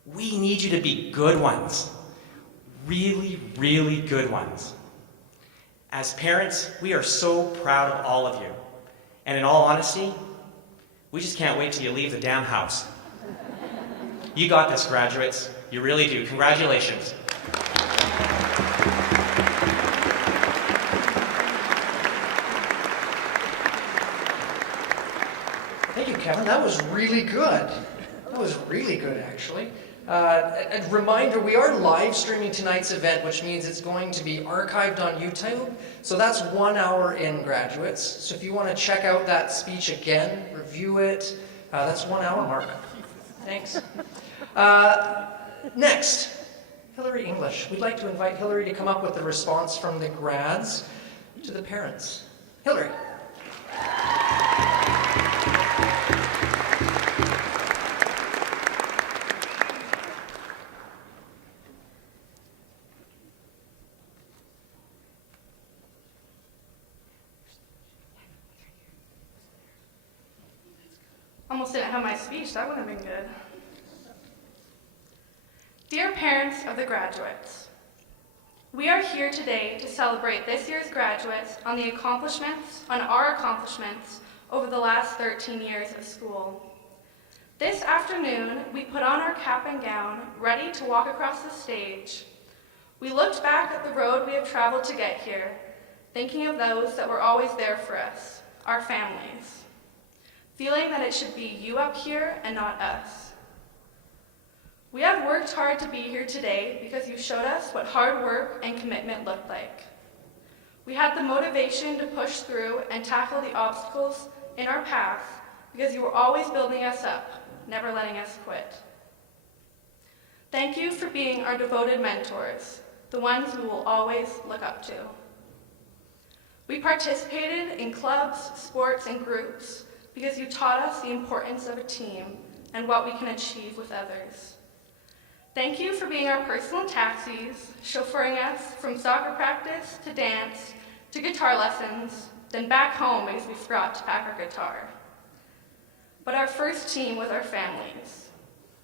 we need you to be good ones. Really, really good ones. As parents, we are so proud of all of you. And in all honesty, we just can't wait till you leave the damn house. You got this, graduates. You really do. Congratulations. Thank you, Kevin. That was really good. That was really good, actually. A reminder, we are live streaming tonight's event, which means it's going to be archived on YouTube. So that's 1 hour in, graduates. So if you want to check out that speech again, review it, that's 1 hour, Mark. Thanks. Next, Hillary English. We'd like to invite Hillary to come up with the response from the grads to the parents. Hillary. Almost didn't have my speech. That would have been good. Dear parents of the graduates, we are here today to celebrate this year's graduates on our accomplishments over the last 13 years of school. This afternoon, we put on our cap and gown, ready to walk across the stage. We looked back at the road we have traveled to get here, thinking of those that were always there for us, our families. Feeling that it should be you up here and not us. We have worked hard to be here today because you showed us what hard work and commitment looked like. We had the motivation to push through and tackle the obstacles in our path because you were always building us up, never letting us quit. Thank you for being our devoted mentors, the ones we will always look up to. We participated in clubs, sports, and groups because you taught us the importance of a team and what we can achieve with others. Thank you for being our personal taxis, chauffeuring us from soccer practice to dance to guitar lessons, then back home because we forgot to pack our guitar. But our first team was our families,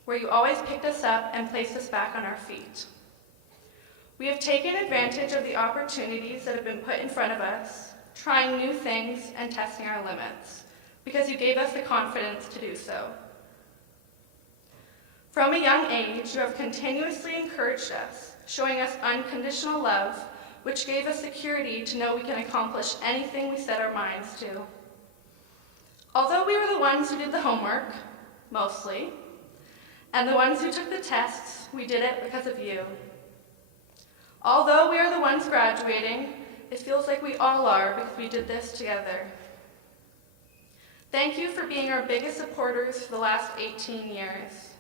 where you always picked us up and placed us back on our feet. We have taken advantage of the opportunities that have been put in front of us, trying new things and testing our limits, because you gave us the confidence to do so. From a young age, you have continuously encouraged us, showing us unconditional love, which gave us security to know we can accomplish anything we set our minds to. Although we were the ones who did the homework, mostly, and the ones who took the tests, we did it because of you. Although we are the ones graduating, it feels like we all are because we did this together. Thank you for being our biggest supporters for the last 18 years.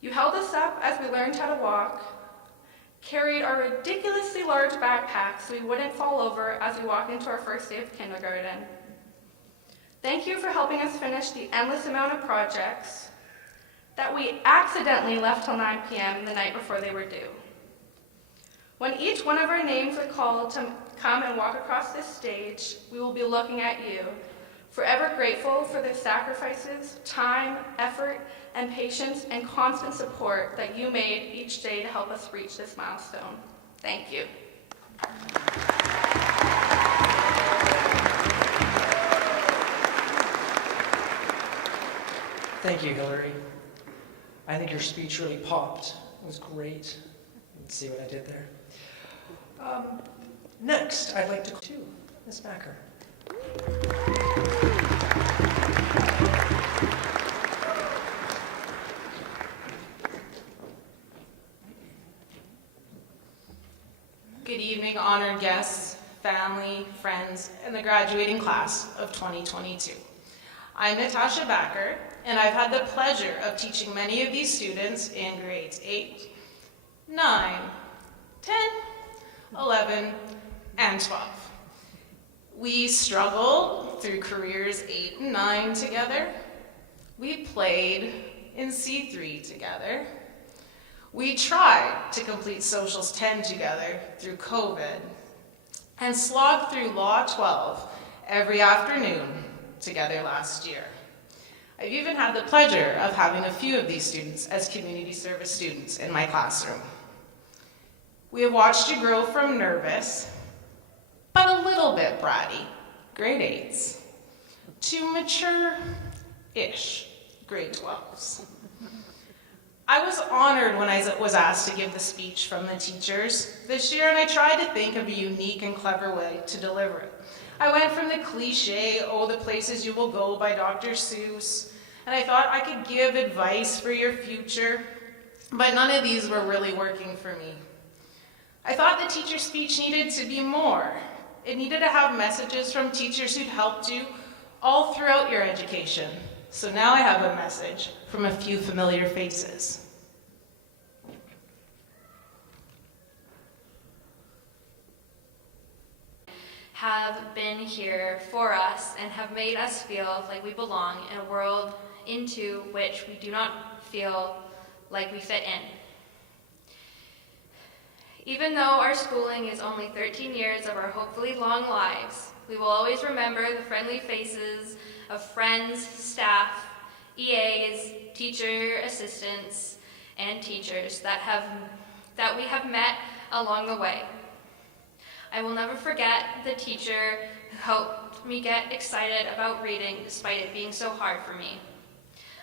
You held us up as we learned how to walk, carried our ridiculously large backpacks so we wouldn't fall over as we walked into our first day of kindergarten. Thank you for helping us finish the endless amount of projects that we accidentally left till 9 p.m. the night before they were due. When each one of our names are called to come and walk across this stage, we will be looking at you, forever grateful for the sacrifices, time, effort, and patience and constant support that you made each day to help us reach this milestone. Thank you. Thank you, Hillary. I think your speech really popped. It was great. Let's see what I did there. Next, I'd like to Ms. Backer. Good evening, honored guests, family, friends, and the graduating class of 2022. I'm Natasha Backer, and I've had the pleasure of teaching many of these students in grades 8, 9, 10, 11, and 12. We struggled through careers 8 and 9 together. We played in C3 together. We tried to complete Socials 10 together through COVID and slogged through Law 12 every afternoon together last year. I've even had the pleasure of having a few of these students as community service students in my classroom. We have watched you grow from nervous, but a little bit bratty, grade 8s, to mature-ish grade 12s. I was honored when I was asked to give the speech from the teachers this year, and I tried to think of a unique and clever way to deliver it. I went from the cliche, "Oh, the places you will go" by Dr. Seuss, and I thought I could give advice for your future, but none of these were really working for me. I thought the teacher speech needed to be more. It needed to have messages from teachers who'd helped you all throughout your education. So now I have a message from a few familiar faces. Have been here for us and have made us feel like we belong in a world into which we do not feel like we fit in. Even though our schooling is only 13 years of our hopefully long lives, we will always remember the friendly faces of friends, staff, EAs, teacher assistants, and teachers that we have met along the way. I will never forget the teacher who helped me get excited about reading despite it being so hard for me.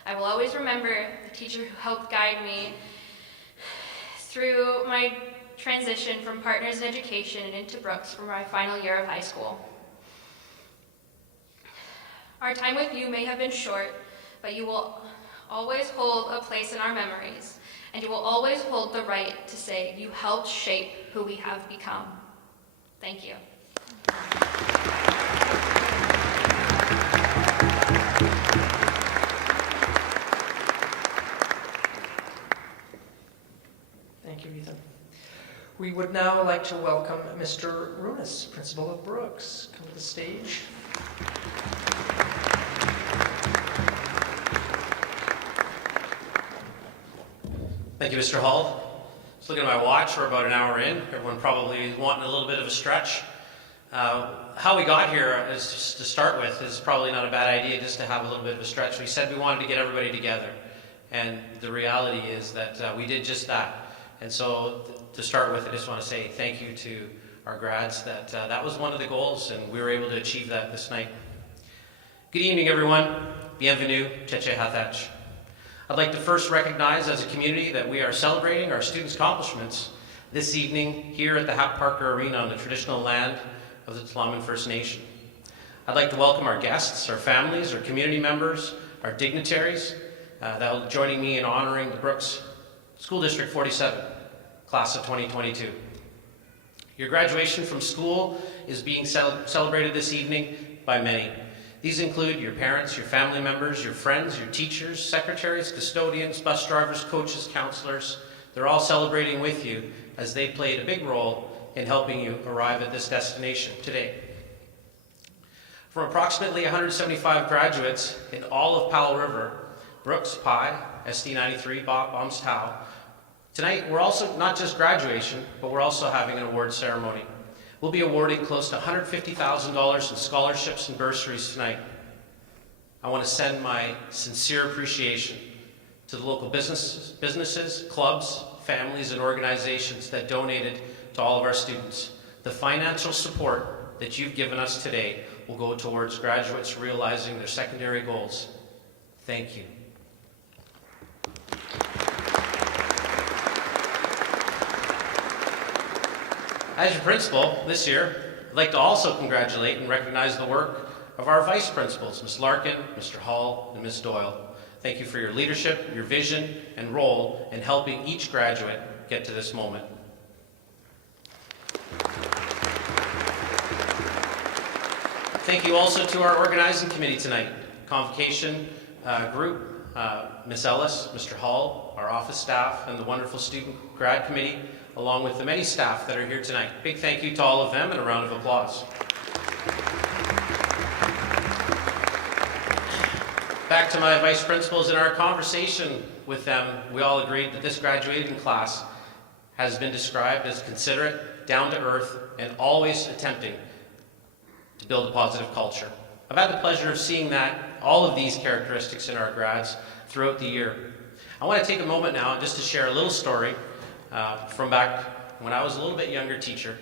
I will always remember the teacher who helped guide me through my transition from Partners in Education and into Brooks for my final year of high school. Our time with you may have been short, but you will always hold a place in our memories, and you will always hold the right to say you helped shape who we have become. Thank you. We would now like to welcome Mr. Runas, Principal of Brooks. Come to the stage. Thank you, Mr. Hall. Just looking at my watch, we're about an hour in. Everyone probably wanting a little bit of a stretch. How we got here, is just to start with, is probably not a bad idea, just to have a little bit of a stretch. We said we wanted to get everybody together, and the reality is that we did just that. And so, to start with, I just want to say thank you to our grads. That was one of the goals, and we were able to achieve that this night. Good evening, everyone. Bienvenue, Cheche Hathach. I'd like to first recognize as a community that we are celebrating our students' accomplishments this evening here at the Hap Parker Arena on the traditional land of the Tla'amin First Nation. I'd like to welcome our guests, our families, our community members, our dignitaries that will be joining me in honoring the Brooks School District 47, class of 2022. Your graduation from school is being celebrated this evening by many. These include your parents, your family members, your friends, your teachers, secretaries, custodians, bus drivers, coaches, counselors. They're all celebrating with you as they played a big role in helping you arrive at this destination today. From approximately 175 graduates in all of Powell River, Brooks, Pi, SD93, Bombs, Tau, tonight we're also not just graduation, but we're also having an award ceremony. We'll be awarding close to $150,000 in scholarships and bursaries tonight. I want to send my sincere appreciation to the local businesses, clubs, families, and organizations that donated to all of our students. The financial support that you've given us today will go towards graduates realizing their secondary goals. Thank you. As your principal this year, I'd like to also congratulate and recognize the work of our vice principals, Ms. Larkin, Mr. Hall, and Ms. Doyle. Thank you for your leadership, your vision, and role in helping each graduate get to this moment. Thank you also to our organizing committee tonight, Convocation group, Ms. Ellis, Mr. Hall, our office staff, and the wonderful student grad committee, along with the many staff that are here tonight. Big thank you to all of them and a round of applause. Back to my vice principals. In our conversation with them, we all agreed that this graduating class has been described as considerate, down to earth, and always attempting to build a positive culture. I've had the pleasure of seeing all of these characteristics in our grads throughout the year. I want to take a moment now just to share a little story from back when I was a little bit younger teacher.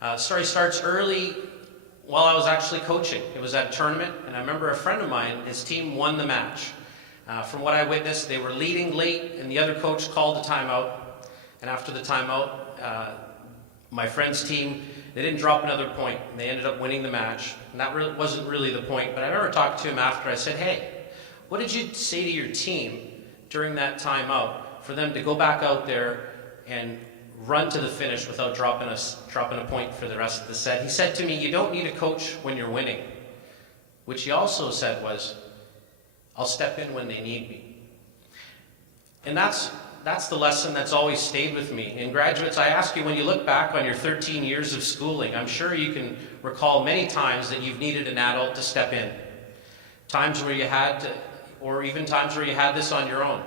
The story starts early while I was actually coaching. It was at a tournament, and I remember a friend of mine, his team won the match. From what I witnessed, they were leading late, and the other coach called a timeout. And after the timeout, my friend's team, they didn't drop another point. They ended up winning the match. And that wasn't really the point, but I remember talking to him after. I said, hey, what did you say to your team during that timeout for them to go back out there and run to the finish without dropping a point for the rest of the set? He said to me, you don't need a coach when you're winning. Which he also said was, I'll step in when they need me. And that's the lesson that's always stayed with me. And graduates, I ask you, when you look back on your 13 years of schooling, I'm sure you can recall many times that you've needed an adult to step in. Times where you had to, or even times where you had this on your own.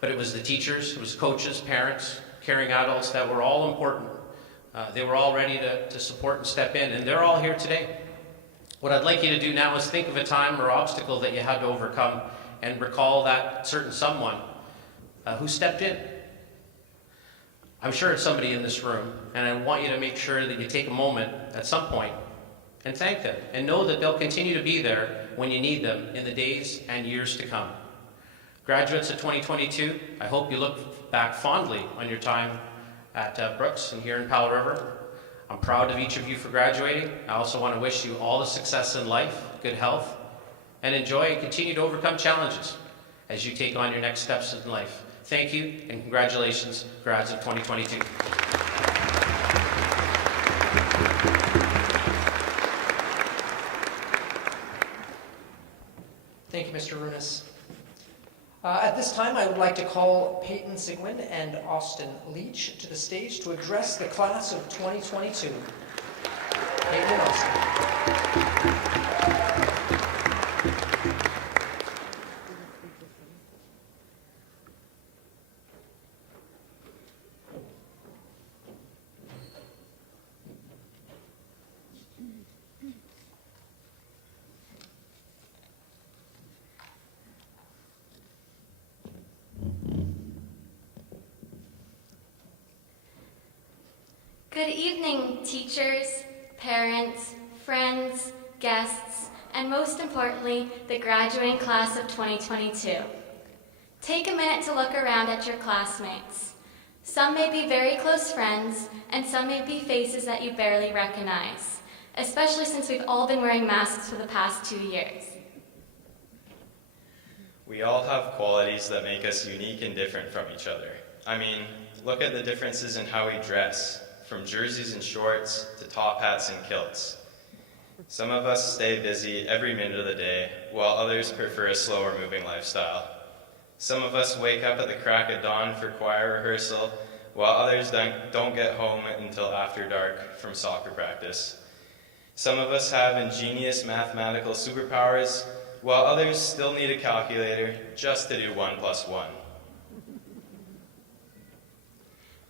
But it was the teachers, it was coaches, parents, caring adults that were all important. They were all ready to support and step in, and they're all here today. What I'd like you to do now is think of a time or obstacle that you had to overcome and recall that certain someone who stepped in. I'm sure it's somebody in this room, and I want you to make sure that you take a moment at some point and thank them, and know that they'll continue to be there when you need them in the days and years to come. Graduates of 2022, I hope you look back fondly on your time at Brooks and here in Powell River. I'm proud of each of you for graduating. I also want to wish you all the success in life, good health, and enjoy and continue to overcome challenges as you take on your next steps in life. Thank you, and congratulations, grads of 2022. Thank you, Mr. Runas. At this time, I would like to call Peyton Sigmund and Austin Leach to the stage to address the class of 2022. Peyton and Austin. Good evening, teachers, parents, friends, guests, and most importantly, the graduating class of 2022. Take a minute to look around at your classmates. Some may be very close friends, and some may be faces that you barely recognize, especially since we've all been wearing masks for the past 2 years. We all have qualities that make us unique and different from each other. I mean, look at the differences in how we dress, from jerseys and shorts to top hats and kilts. Some of us stay busy every minute of the day, while others prefer a slower moving lifestyle. Some of us wake up at the crack of dawn for choir rehearsal, while others don't get home until after dark from soccer practice. Some of us have ingenious mathematical superpowers, while others still need a calculator just to do 1 + 1.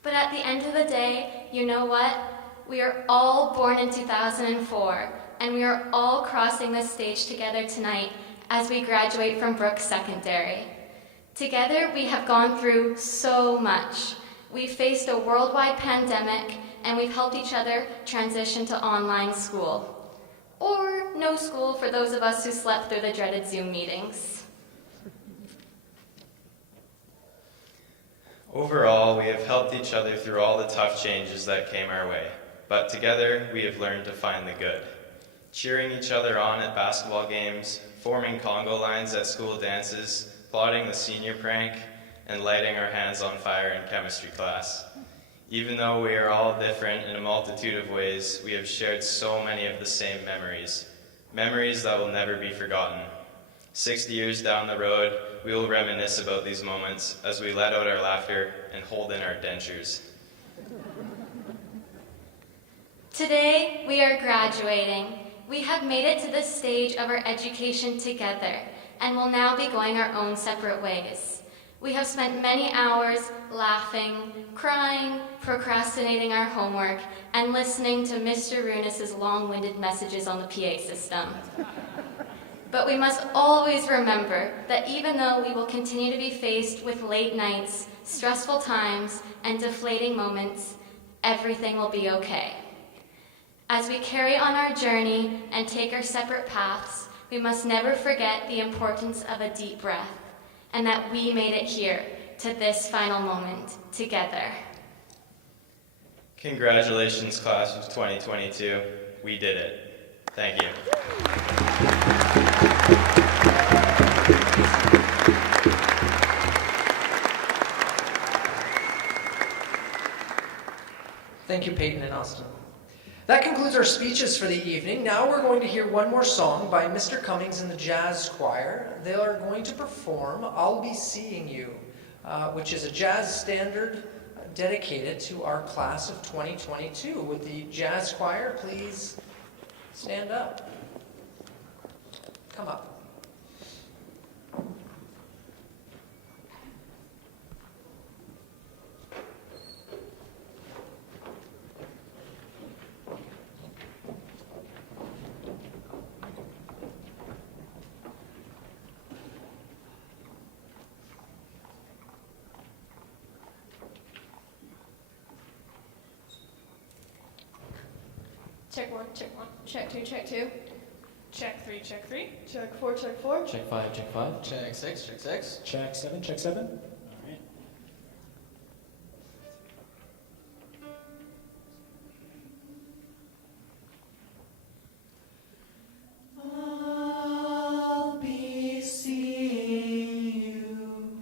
But at the end of the day, you know what? We are all born in 2004, and we are all crossing this stage together tonight as we graduate from Brooks Secondary. Together, we have gone through so much. We've faced a worldwide pandemic, and we've helped each other transition to online school. Or no school for those of us who slept through the dreaded Zoom meetings. Overall, we have helped each other through all the tough changes that came our way, but together we have learned to find the good. Cheering each other on at basketball games, forming Congo lines at school dances, plotting the senior prank, and lighting our hands on fire in chemistry class. Even though we are all different in a multitude of ways, we have shared so many of the same memories, memories that will never be forgotten. 60 years down the road, we will reminisce about these moments as we let out our laughter and hold in our dentures. Today, we are graduating. We have made it to this stage of our education together, and will now be going our own separate ways. We have spent many hours laughing, crying, procrastinating our homework, and listening to Mr. Runis's long-winded messages on the PA system. But we must always remember that even though we will continue to be faced with late nights, stressful times, and deflating moments, everything will be okay. As we carry on our journey and take our separate paths, we must never forget the importance of a deep breath, and that we made it here to this final moment together. Congratulations, class of 2022. We did it. Thank you. Thank you, Peyton and Austin. That concludes our speeches for the evening. Now we're going to hear one more song by Mr. Cummings and the Jazz Choir. They are going to perform I'll Be Seeing You, which is a jazz standard dedicated to our class of 2022. Would the Jazz Choir please stand up? Come up. Check 1, check 1. Check 2, check 2. Check 3, check 3. Check 4, check 4. Check 5, check 5. Check 6, check 6. Check 7, check 7. All right. I'll be seeing you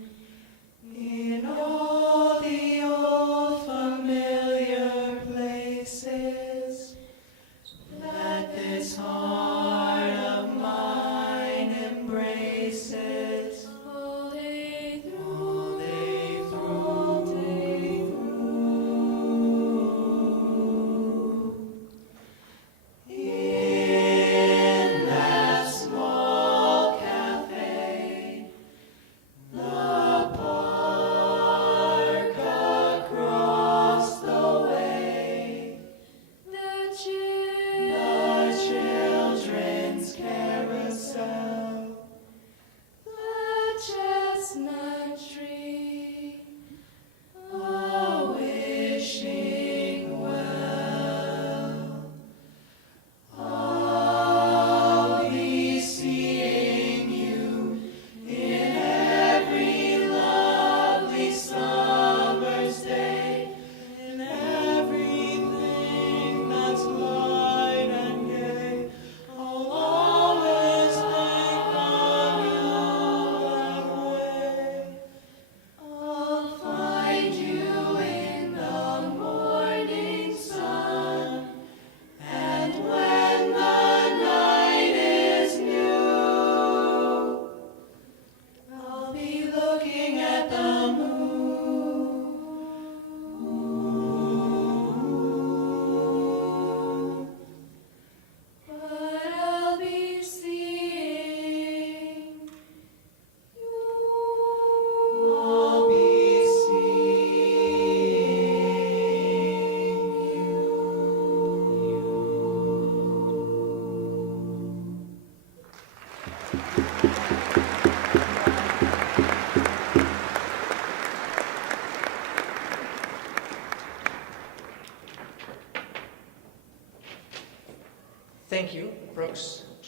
in all the old familiar places that this heart of mine embraces, holding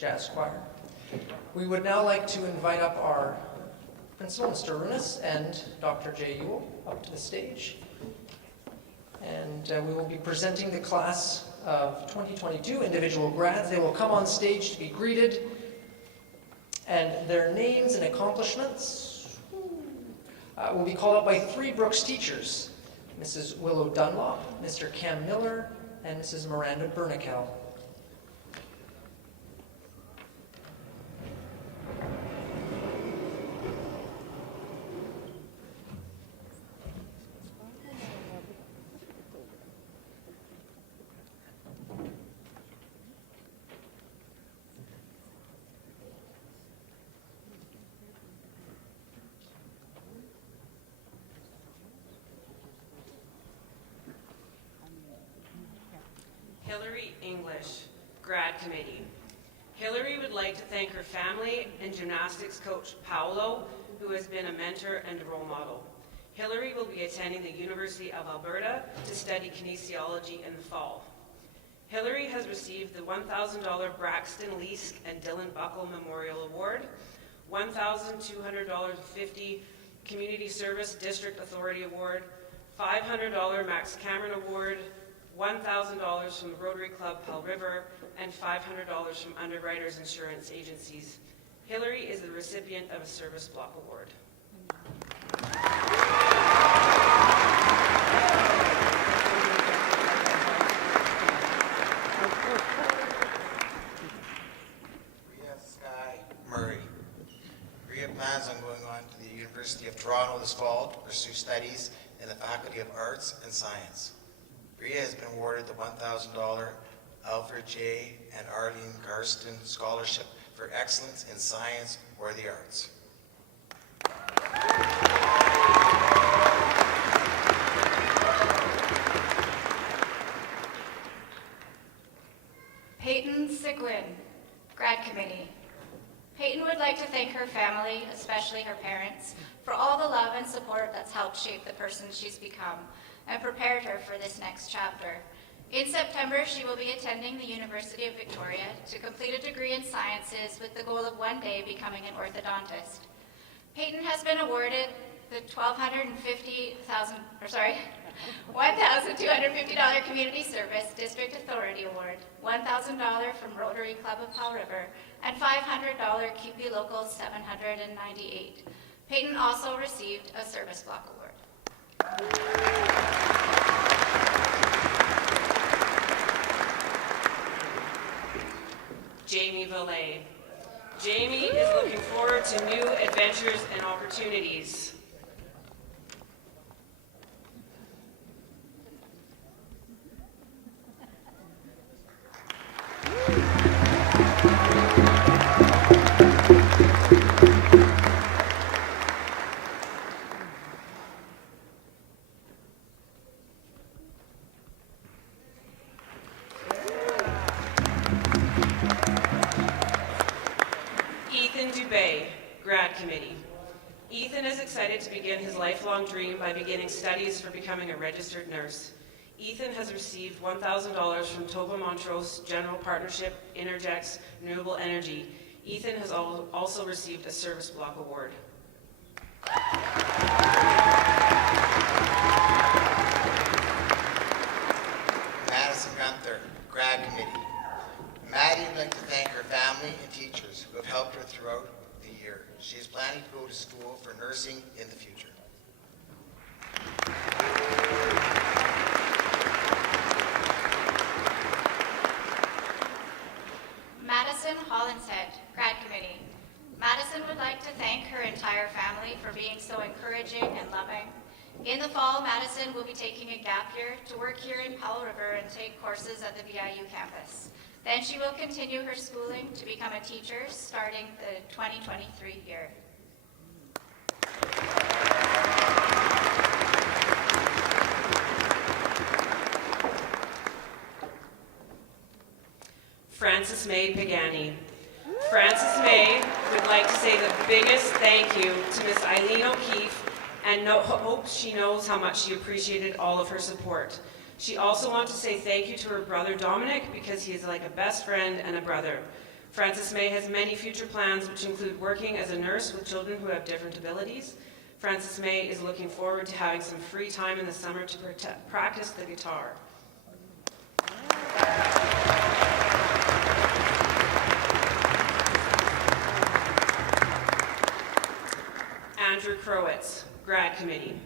jazz choir. We would now like to invite up our principal, Mr. Runas, and Dr. J. Ewell up to the stage. And we will be presenting the class of 2022 individual grads. They will come on stage to be greeted, and their names and accomplishments will be called out by three Brooks teachers, Mrs. Willow Dunlop, Mr. Cam Miller, and Mrs. Miranda Bernikel. Hillary English, grad committee. Hillary would like to thank her family and gymnastics coach Paolo, who has been a mentor and a role model. Hillary will be attending the University of Alberta to study kinesiology in the fall. Hillary has received the $1,000 Braxton Leask and Dylan Buckle Memorial Award, $1,200.50 Community Service District Authority Award, $500 Max Cameron Award, $1,000 from the Rotary Club Pell River, and $500 from Underwriters Insurance Agencies. Hillary is the recipient of a Service Block Award. Ria Sky Murray. Ria plans on going on to the University of Toronto this fall to pursue studies in the Faculty of Arts and Science. Ria has been awarded the $1,000 Alfred J. and Arlene Karsten Scholarship for Excellence in Science or the Arts. Peyton Sigwin, grad committee. Peyton would like to thank her family, especially her parents, for all the love and support that's helped shape the person she's become and prepared her for this next chapter. In September, she will be attending the University of Victoria to complete a degree in sciences with the goal of one day becoming an orthodontist. Peyton has been awarded the $1,250 Community Service District Authority Award, $1,000 from Rotary Club of Pell River, and $500 CUPE Local 798. Peyton also received a Service Block Award. Jamie Valet. Jamie is looking forward to new adventures and opportunities. Grad committee. Ethan is excited to begin his lifelong dream by beginning studies for becoming a registered nurse. Ethan has received $1,000 from Toba Montrose General Partnership Interjects Renewable Energy. Ethan has also received a Service Block Award. Madison Gunther, grad committee. Maddie would like to thank her family and teachers who have helped her throughout the year. She is planning to go to school for nursing in the future. Madison Hollinshead, grad committee. Madison would like to thank her entire family for being so encouraging and loving. In the fall, Madison will be taking a gap year to work here in Pell River and take courses at the VIU campus. Then she will continue her schooling to become a teacher starting the 2023 year. Frances May Pagani. Frances May would like to say the biggest thank you to Miss Eileen O'Keefe and hope she knows how much she appreciated all of her support. She also wants to say thank you to her brother Dominic because he is like a best friend and a brother. Frances May has many future plans, which include working as a nurse with children who have different abilities. Frances May is looking forward to having some free time in the summer to practice the guitar. Andrew Crowitz, Grad Committee.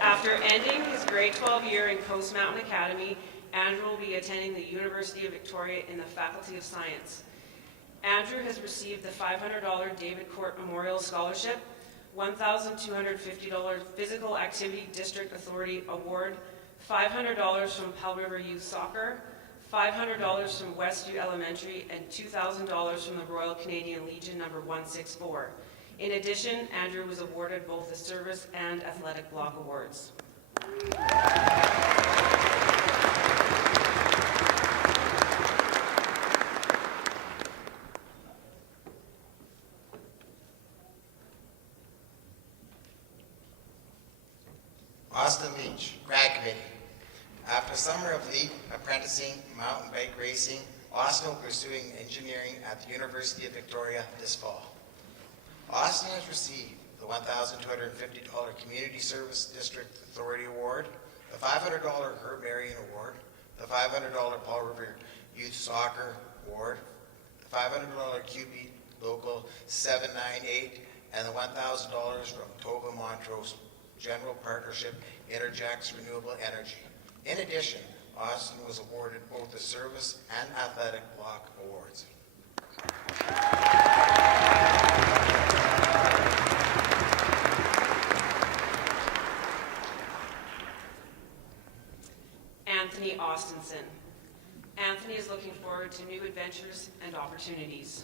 After ending his grade 12 year in Coast Mountain Academy, Andrew will be attending the University of Victoria in the Faculty of Science. Andrew has received the $500 David Court Memorial Scholarship, $1,250 Physical Activity District Authority Award, $500 from Pell River Youth Soccer, $500 from Westview Elementary, and $2,000 from the Royal Canadian Legion No. 164. In addition, Andrew was awarded both the Service and Athletic Block Awards. Austin Leach, Grad Committee. After a summer of leap, apprenticing, mountain bike racing, Austin will be pursuing engineering at the University of Victoria this fall. Austin has received the $1,250 Community Service District Authority Award, the $500 Herb Marion Award, the $500 Paul River Youth Soccer Award, the $500 QB Local 798, and the $1,000 from Tova Montrose General Partnership Interjects Renewable Energy. In addition, Austin was awarded both the Service and Athletic Block Awards. Anthony Austinson. Anthony is looking forward to new adventures and opportunities.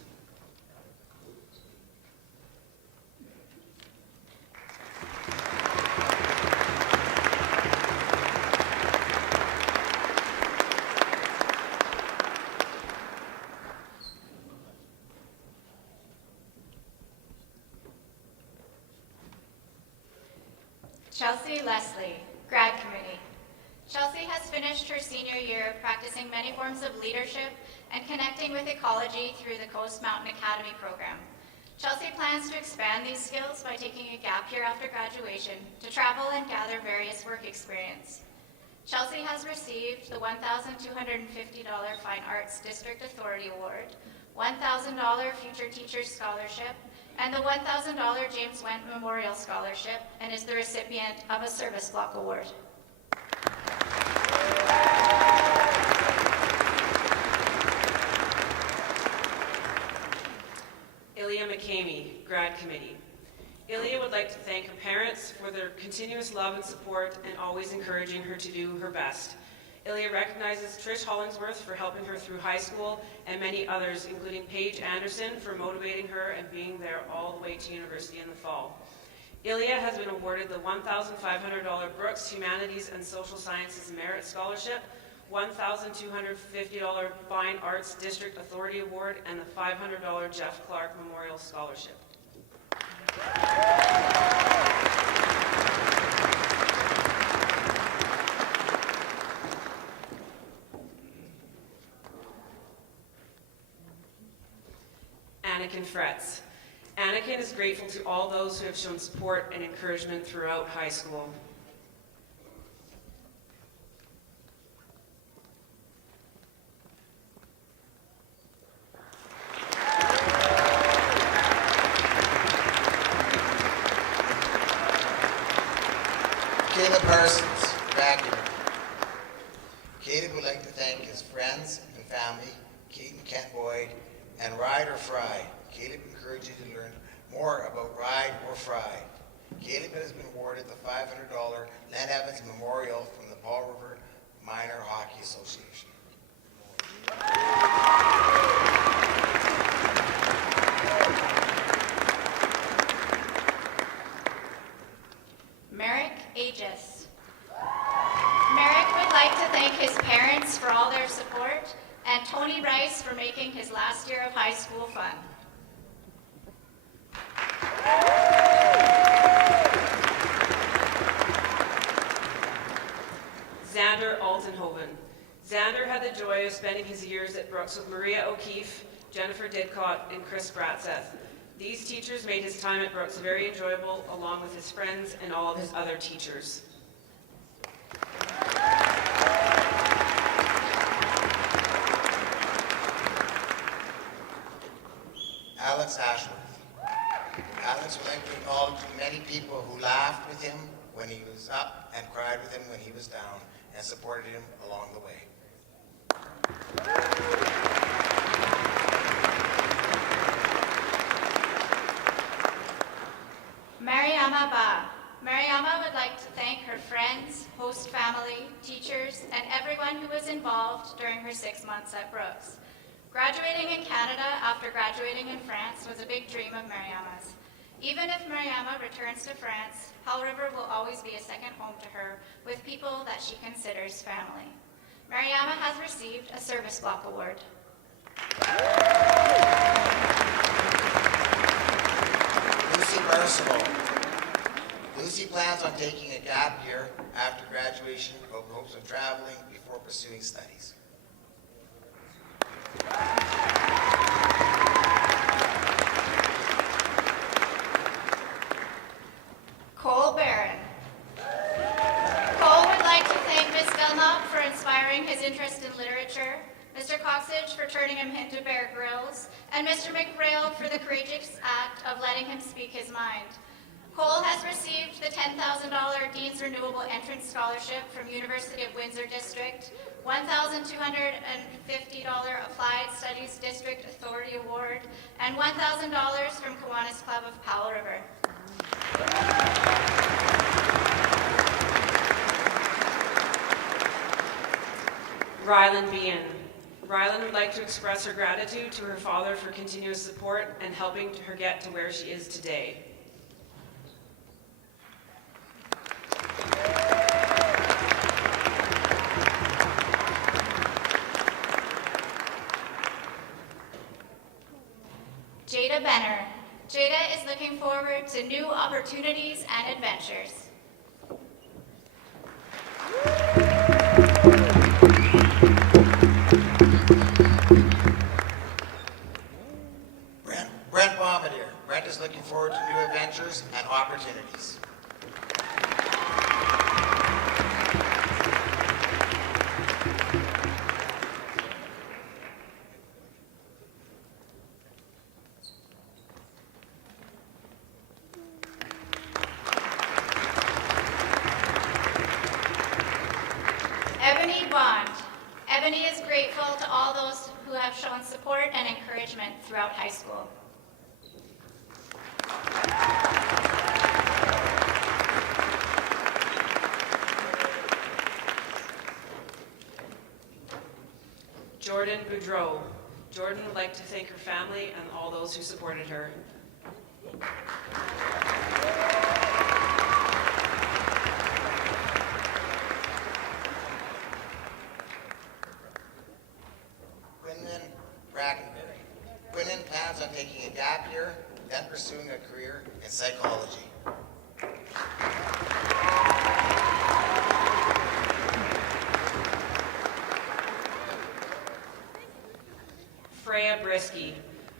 Chelsea Leslie, Grad Committee. Chelsea has finished her senior year practicing many forms of leadership and connecting with ecology through the Coast Mountain Academy program. Chelsea plans to expand these skills by taking a gap year after graduation to travel and gather various work experience. Chelsea has received the $1,250 Fine Arts District Authority Award, $1,000 Future Teachers Scholarship, and the $1,000 James Went Memorial Scholarship, and is the recipient of a Service Block Award. Ilya McCamey, Grad Committee. Ilya would like to thank her parents for their continuous love and support and always encouraging her to do her best. Ilya recognizes Trish Hollingsworth for helping her through high school and many others, including Paige Anderson for motivating her and being there all the way to university in the fall. Ilya has been awarded the $1,500 Brooks Humanities and Social Sciences Merit Scholarship, $1,250 Fine Arts District Authority Award, and the $500 Jeff Clark Memorial Scholarship. Anakin Fretz. Anakin is grateful to all those who have shown support and encouragement throughout high school. Caleb Parsons, Grad Committee. Caleb would like to thank his friends and family, Kate and Kent Boyd, and Ride or Fry. Caleb encourages you to learn more about Ride or Fry. Caleb has been awarded the $500 Len Evans Memorial from the Paul River Minor Hockey Association. Merrick Aegis. Merrick would like to thank his parents for all their support and Tony Rice for making his last year of high school fun. Xander Altenhoven. Xander had the joy of spending his years at Brooks with Maria O'Keefe, Jennifer Didcott, and Chris Bratseth. These teachers made his time at Brooks very enjoyable, along with his friends and all of his other teachers. Alex Ashworth. Alex would like to acknowledge the many people who laughed with him when he was up and cried with him when he was down and supported him along the way. Mariama Ba. Mariama would like to thank her friends, host family, teachers, and everyone who was involved during her 6 months at Brooks. Graduating in Canada after graduating in France was a big dream of Mariama's. Even if Mariama returns to France, Hell River will always be a second home to her with people that she considers family. Mariama has received a Service Block Award. Lucy Barcelona. Lucy plans on taking a gap year after graduation with hopes of traveling before pursuing studies. Cole Barron. Cole would like to thank Ms. Dunlop for inspiring his interest in literature, Mr. Coxidge for turning him into Bear Grylls, and Mr. McRail for the courageous act of letting him speak his mind. Cole has received the $10,000 Dean's Renewable Entrance Scholarship from University of Windsor District, $1,250 Applied Studies District Authority Award, and $1,000 from Kiwanis Club of Powell River. Rylan Bean. Rylan would like to express her gratitude to her father for continuous support and helping her get to where she is today. Jada Benner. Jada is looking forward to new opportunities and adventures. Brent Bombardier. Brent is looking forward to new adventures and opportunities. Ebony Bond. Ebony is grateful to all those who have shown support and encouragement throughout high school. Jordan Boudreau. Jordan would like to thank her family and all those who supported her. Quinlan Brackenberry. Quinlan plans on taking a gap year, then pursuing a career in psychology. Freya Brisky.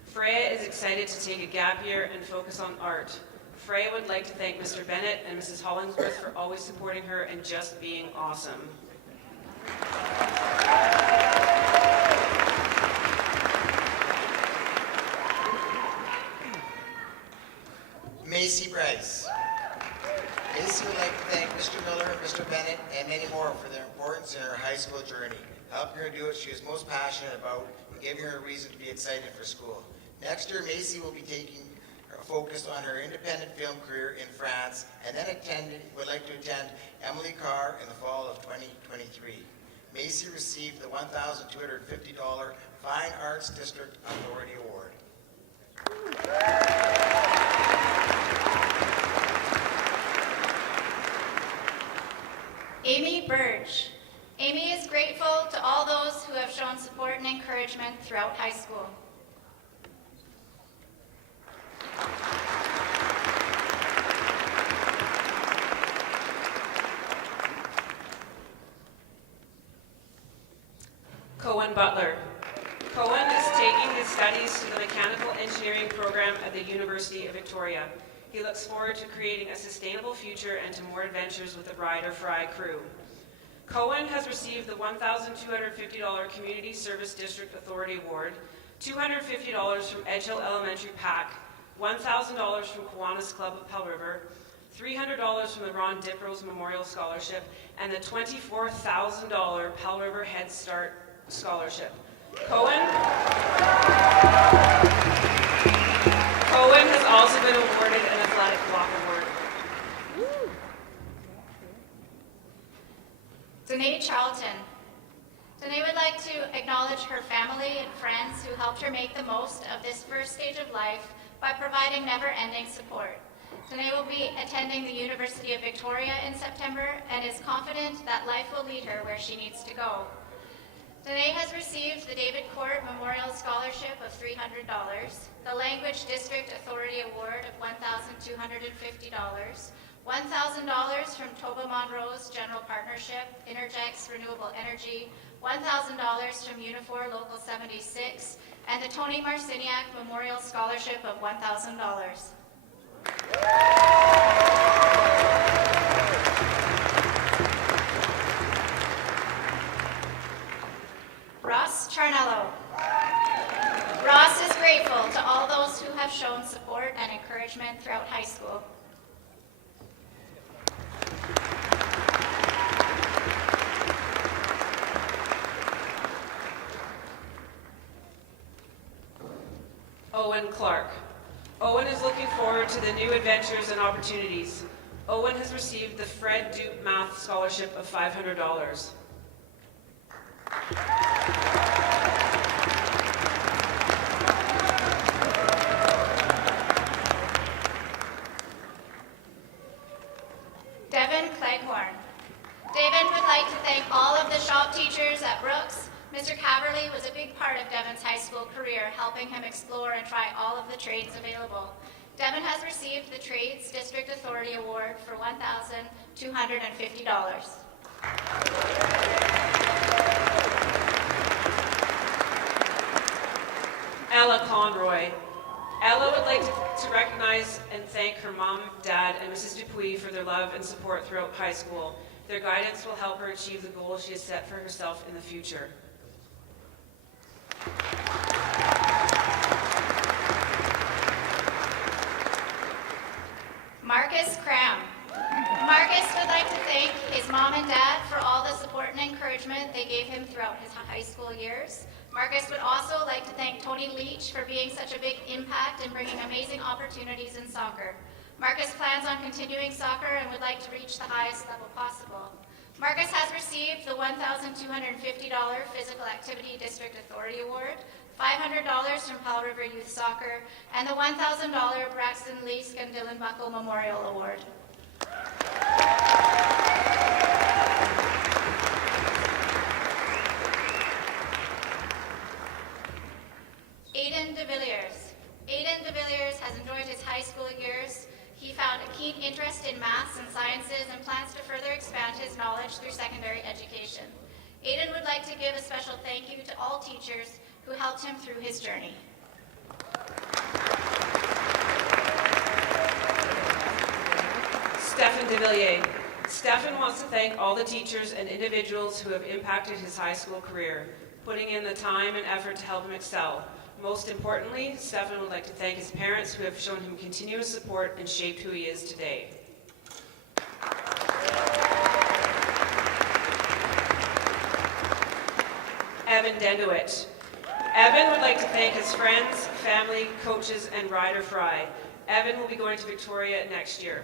Freya is excited to take a gap year and focus on art. Freya would like to thank Mr. Bennett and Mrs. Hollingsworth for always supporting her and just being awesome. Macy Bryce. Macy would like to thank Mr. Miller, Mr. Bennett, and many more for their importance in her high school journey, helping her do what she is most passionate about and giving her a reason to be excited for school. Next year, Macy will be taking her focus on her independent film career in France, and then would like to attend Emily Carr in the fall of 2023. Macy received the $1,250 Fine Arts District Authority Award. Amy Burge. Amy is grateful to all those who have shown support and encouragement throughout high school. Cohen Butler. Cohen is taking his studies to the mechanical engineering program at the University of Victoria. He looks forward to creating a sustainable future and to more adventures with the Ride or Fry crew. Cohen has received the $1,250 Community Service District Authority Award, $250 from Edge Hill Elementary PAC, $1,000 from Kiwanis Club of Pell River, $300 from the Ron Diprose Memorial Scholarship, and the $24,000 Pell River Head Start Scholarship. Cohen has also been awarded an Athletic Block Award. Danae Charlton. Danae would like to acknowledge her family and friends who helped her make the most of this first stage of life by providing never-ending support. Danae will be attending the University of Victoria in September and is confident that life will lead her where she needs to go. Danae has received the David Court Memorial Scholarship of $300, the Language District Authority Award of $1,250, $1,000 from Toba Monroe's General Partnership, Intergex Renewable Energy, $1,000 from Unifor Local 76, and the Tony Marciniak Memorial Scholarship of $1,000. Ross Charnello. Ross is grateful to all those who have shown support and encouragement throughout high school. Owen Clark. Owen is looking forward to the new adventures and opportunities. Owen has received the Fred Duke Math Scholarship of $500. Devin Cleghorn. Devin would like to thank all of the shop teachers at Brooks. Mr. Caverly was a big part of Devin's high school career, helping him explore and try all of the trades available. Devin has received the Trades District Authority Award for $1,250. Ella Conroy. Ella would like to recognize and thank her mom, dad, and Mrs. Dupuis for their love and support throughout high school. Their guidance will help her achieve the goals she has set for herself in the future. Marcus Cram. Marcus would like to thank his mom and dad for all the support and encouragement they gave him throughout his high school years. Marcus would also like to thank Tony Leach for being such a big impact and bringing amazing opportunities in soccer. Marcus plans on continuing soccer and would like to reach the highest level possible. Marcus has received the $1,250 Physical Activity District Authority Award, $500 from Pell River Youth Soccer, and the $1,000 Braxton Lee Scandillan Buckle Memorial Award. Aiden de Villiers. Aiden de Villiers has enjoyed his high school years. He found a keen interest in maths and sciences and plans to further expand his knowledge through secondary education. Aiden would like to give a special thank you to all teachers who helped him through his journey. Stephen de Villiers. Stephen wants to thank all the teachers and individuals who have impacted his high school career, putting in the time and effort to help him excel. Most importantly, Stephen would like to thank his parents who have shown him continuous support and shaped who he is today. Evan Dendowich. Evan would like to thank his friends, family, coaches, and Ryder Fry. Evan will be going to Victoria next year.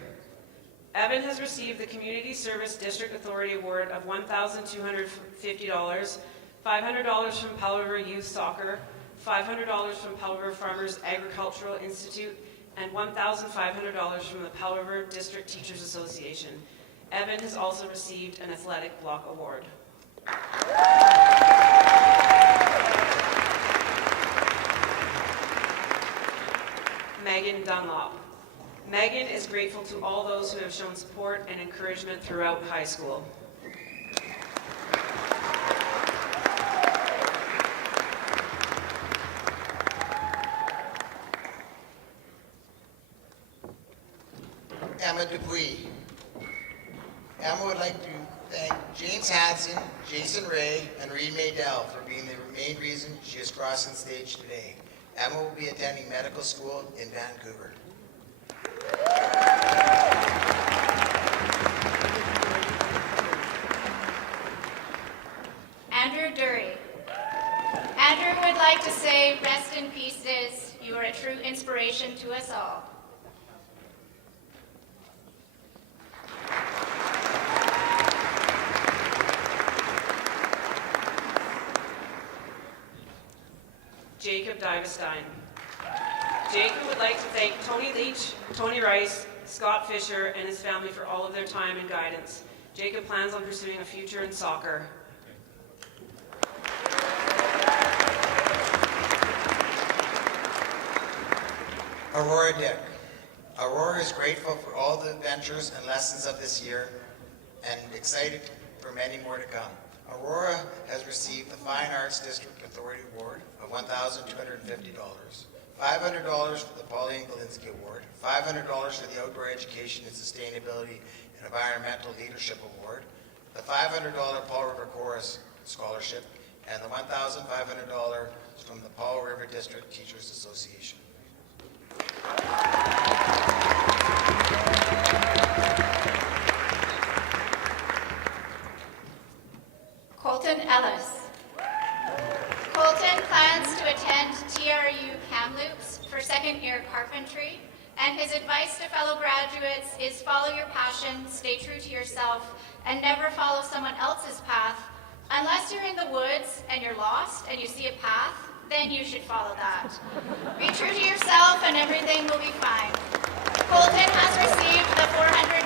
Evan has received the Community Service District Authority Award of $1,250, $500 from Pell River Youth Soccer, $500 from Pell River Farmers Agricultural Institute, and $1,500 from the Pell River District Teachers Association. Evan has also received an Athletic Block Award. Megan Dunlop. Megan is grateful to all those who have shown support and encouragement throughout high school. Emma Dupuy. Emma would like to thank James Hansen, Jason Ray, and Reed Maydell for being the main reason she is crossing stage today. Emma will be attending medical school in Vancouver. Andrew Dury. Andrew would like to say, rest in peace, Diz. You are a true inspiration to us all. Jacob Divestein. Jacob would like to thank Tony Leach, Tony Rice, Scott Fisher, and his family for all of their time and guidance. Jacob plans on pursuing a future in soccer. Aurora Dick. Aurora is grateful for all the adventures and lessons of this year and excited for many more to come. Aurora has received the Fine Arts District Authority Award of $1,250, $500 for the Pauline Galinsky Award, $500 for the Outdoor Education and Sustainability and Environmental Leadership Award, the $500 Paul River Chorus Scholarship, and the $1,500 from the Paul River District Teachers Association. Colton Ellis. Colton plans to attend TRU Kamloops for second-year carpentry, and his advice to fellow graduates is follow your passion, stay true to yourself, and never follow someone else's path. Unless you're in the woods and you're lost and you see a path, then you should follow that. Be true to yourself and everything will be fine. Colton has received the $400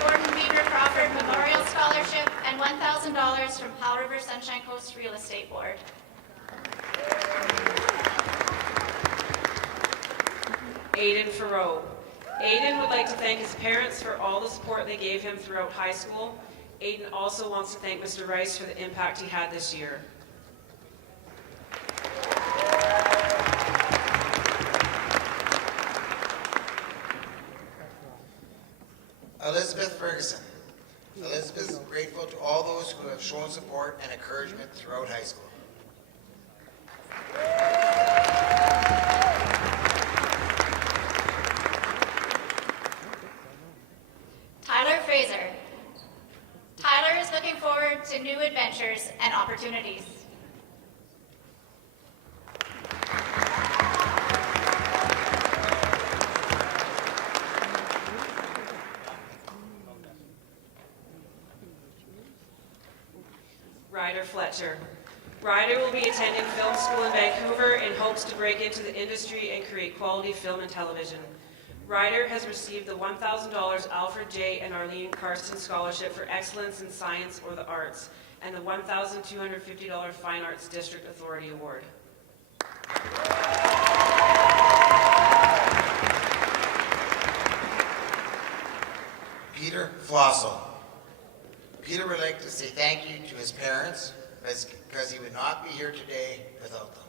Gordon Beaver Crawford Memorial Scholarship and $1,000 from Powell River Sunshine Coast Real Estate Board. Aiden Farrow. Aiden would like to thank his parents for all the support they gave him throughout high school. Aiden also wants to thank Mr. Rice for the impact he had this year. Elizabeth Ferguson. Elizabeth is grateful to all those who have shown support and encouragement throughout high school. Tyler Fraser. Tyler is looking forward to new adventures and opportunities. Ryder Fletcher. Ryder will be attending film school in Vancouver in hopes to break into the industry and create quality film and television. Ryder has received the $1,000 Alfred J. and Arlene Carson Scholarship for Excellence in Science or the Arts, and the $1,250 Fine Arts District Authority Award. Peter Flossel. Peter would like to say thank you to his parents because he would not be here today without them.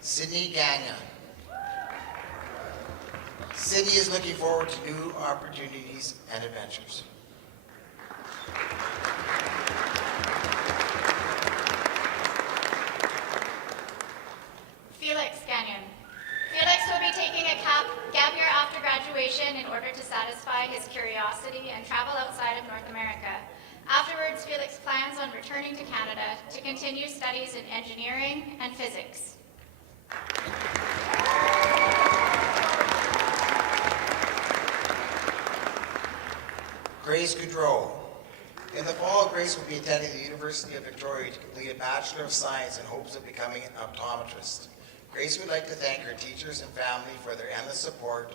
Sydney Gagnon. Sydney is looking forward to new opportunities and adventures. Felix Gagnon. Felix will be taking a gap year after graduation in order to satisfy his curiosity and travel outside of North America. Afterwards, Felix plans on returning to Canada to continue studies in engineering and physics. Grace Goudreau. In the fall, Grace will be attending the University of Victoria to complete a Bachelor of Science in hopes of becoming an optometrist. Grace would like to thank her teachers and family for their endless support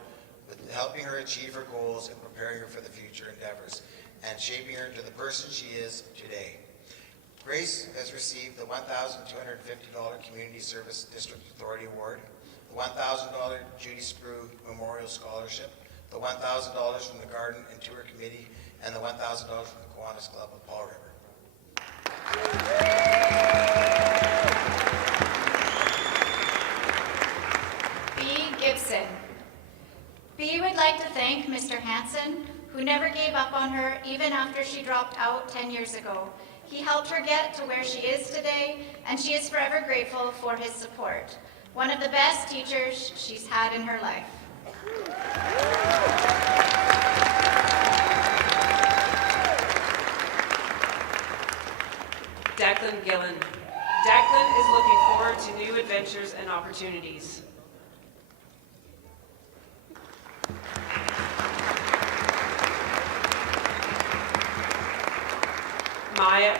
with helping her achieve her goals and preparing her for the future endeavors and shaping her into the person she is today. Grace has received the $1,250 Community Service District Authority Award, the $1,000 Judy Sproul Memorial Scholarship, the $1,000 from the Garden and Tour Committee, and the $1,000 from the Kiwanis Club of Paul River. who never gave up on her even after she dropped out 10 years ago. He helped her get to where she is today, and she is forever grateful for his support. One of the best teachers she's had in her life. Declan Gillen. Declan is looking forward to new adventures and opportunities. Maya.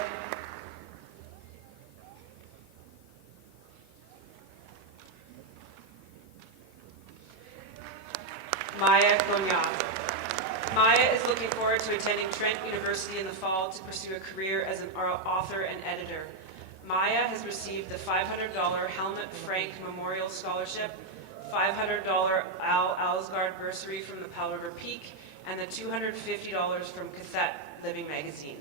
Maya Gonyaz. Maya is looking forward to attending Trent University in the fall to pursue a career as an author and editor. Maya has received the $500 Helmut Frank Memorial Scholarship, $500 Al Alsgaard bursary from the Powell River Peak, and the $250 from Cassette Living Magazine.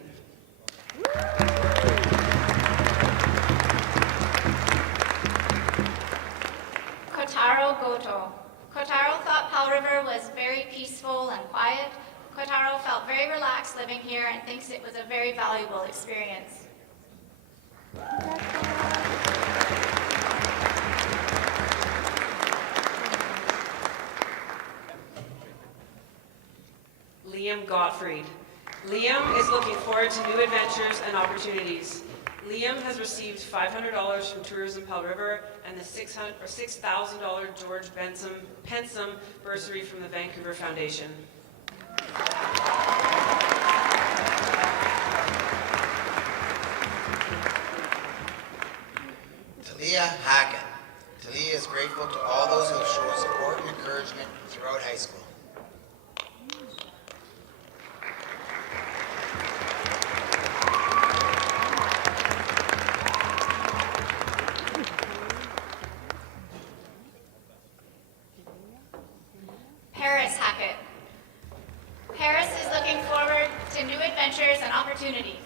Kotaro Goto. Kotaro thought Powell River was very peaceful and quiet. Kotaro felt very relaxed living here and thinks it was a very valuable experience. Liam Gottfried. Liam is looking forward to new adventures and opportunities. Liam has received $500 from Tourism Powell River and the $6,000 George Pensum bursary from the Vancouver Foundation. Talia Hackett. Talia is grateful to all those who have shown support and encouragement throughout high school. Paris Hackett. Paris is looking forward to new adventures and opportunities.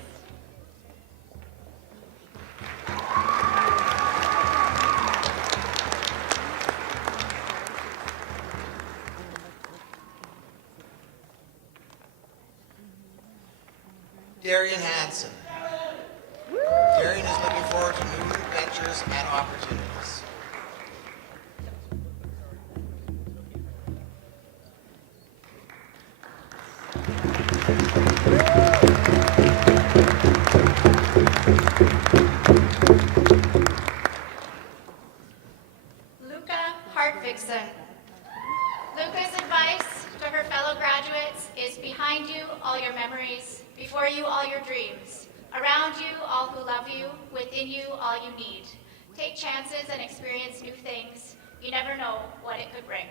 Darian Hansen. Darian is looking forward to new adventures and opportunities. Luca Hartvigsen. Luca's advice to her fellow graduates is behind you all your memories, before you all your dreams, around you all who love you, within you all you need. Take chances and experience new things. You never know what it could bring.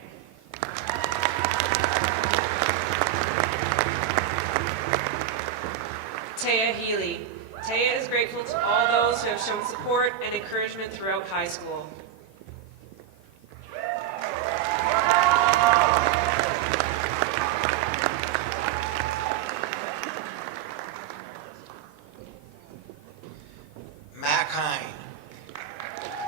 Taya Healy. Taya is grateful to all those who have shown support and encouragement throughout high school. Mac Hine.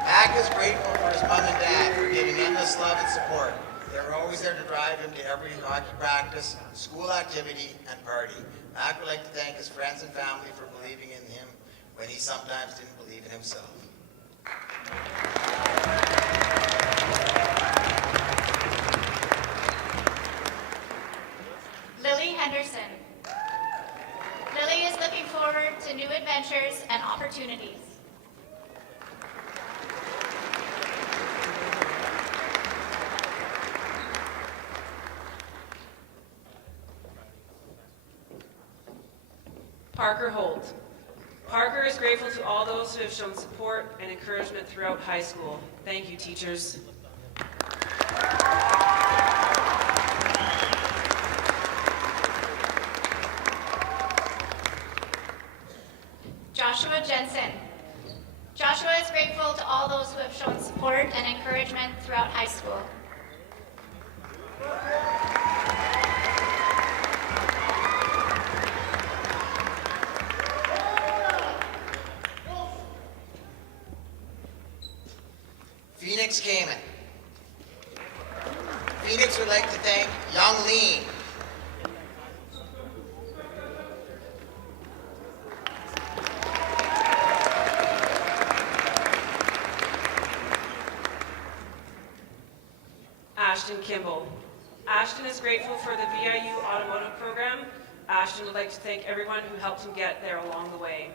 Mac is grateful for his mom and dad for giving endless love and support. They were always there to drive him to every hockey practice, school activity, and party. Mac would like to thank his friends and family for believing in him when he sometimes didn't believe in himself. Lily Henderson. Lily is looking forward to new adventures and opportunities. Parker Holt. Parker is grateful to all those who have shown support and encouragement throughout high school. Thank you, teachers. Joshua Jensen. Joshua is grateful to all those who have shown support and encouragement throughout high school. Phoenix Kamen. Phoenix would like to thank Young Lean. Ashton Kimball. Ashton is grateful for the VIU Automotive Program. Ashton would like to thank everyone who helped him get there along the way.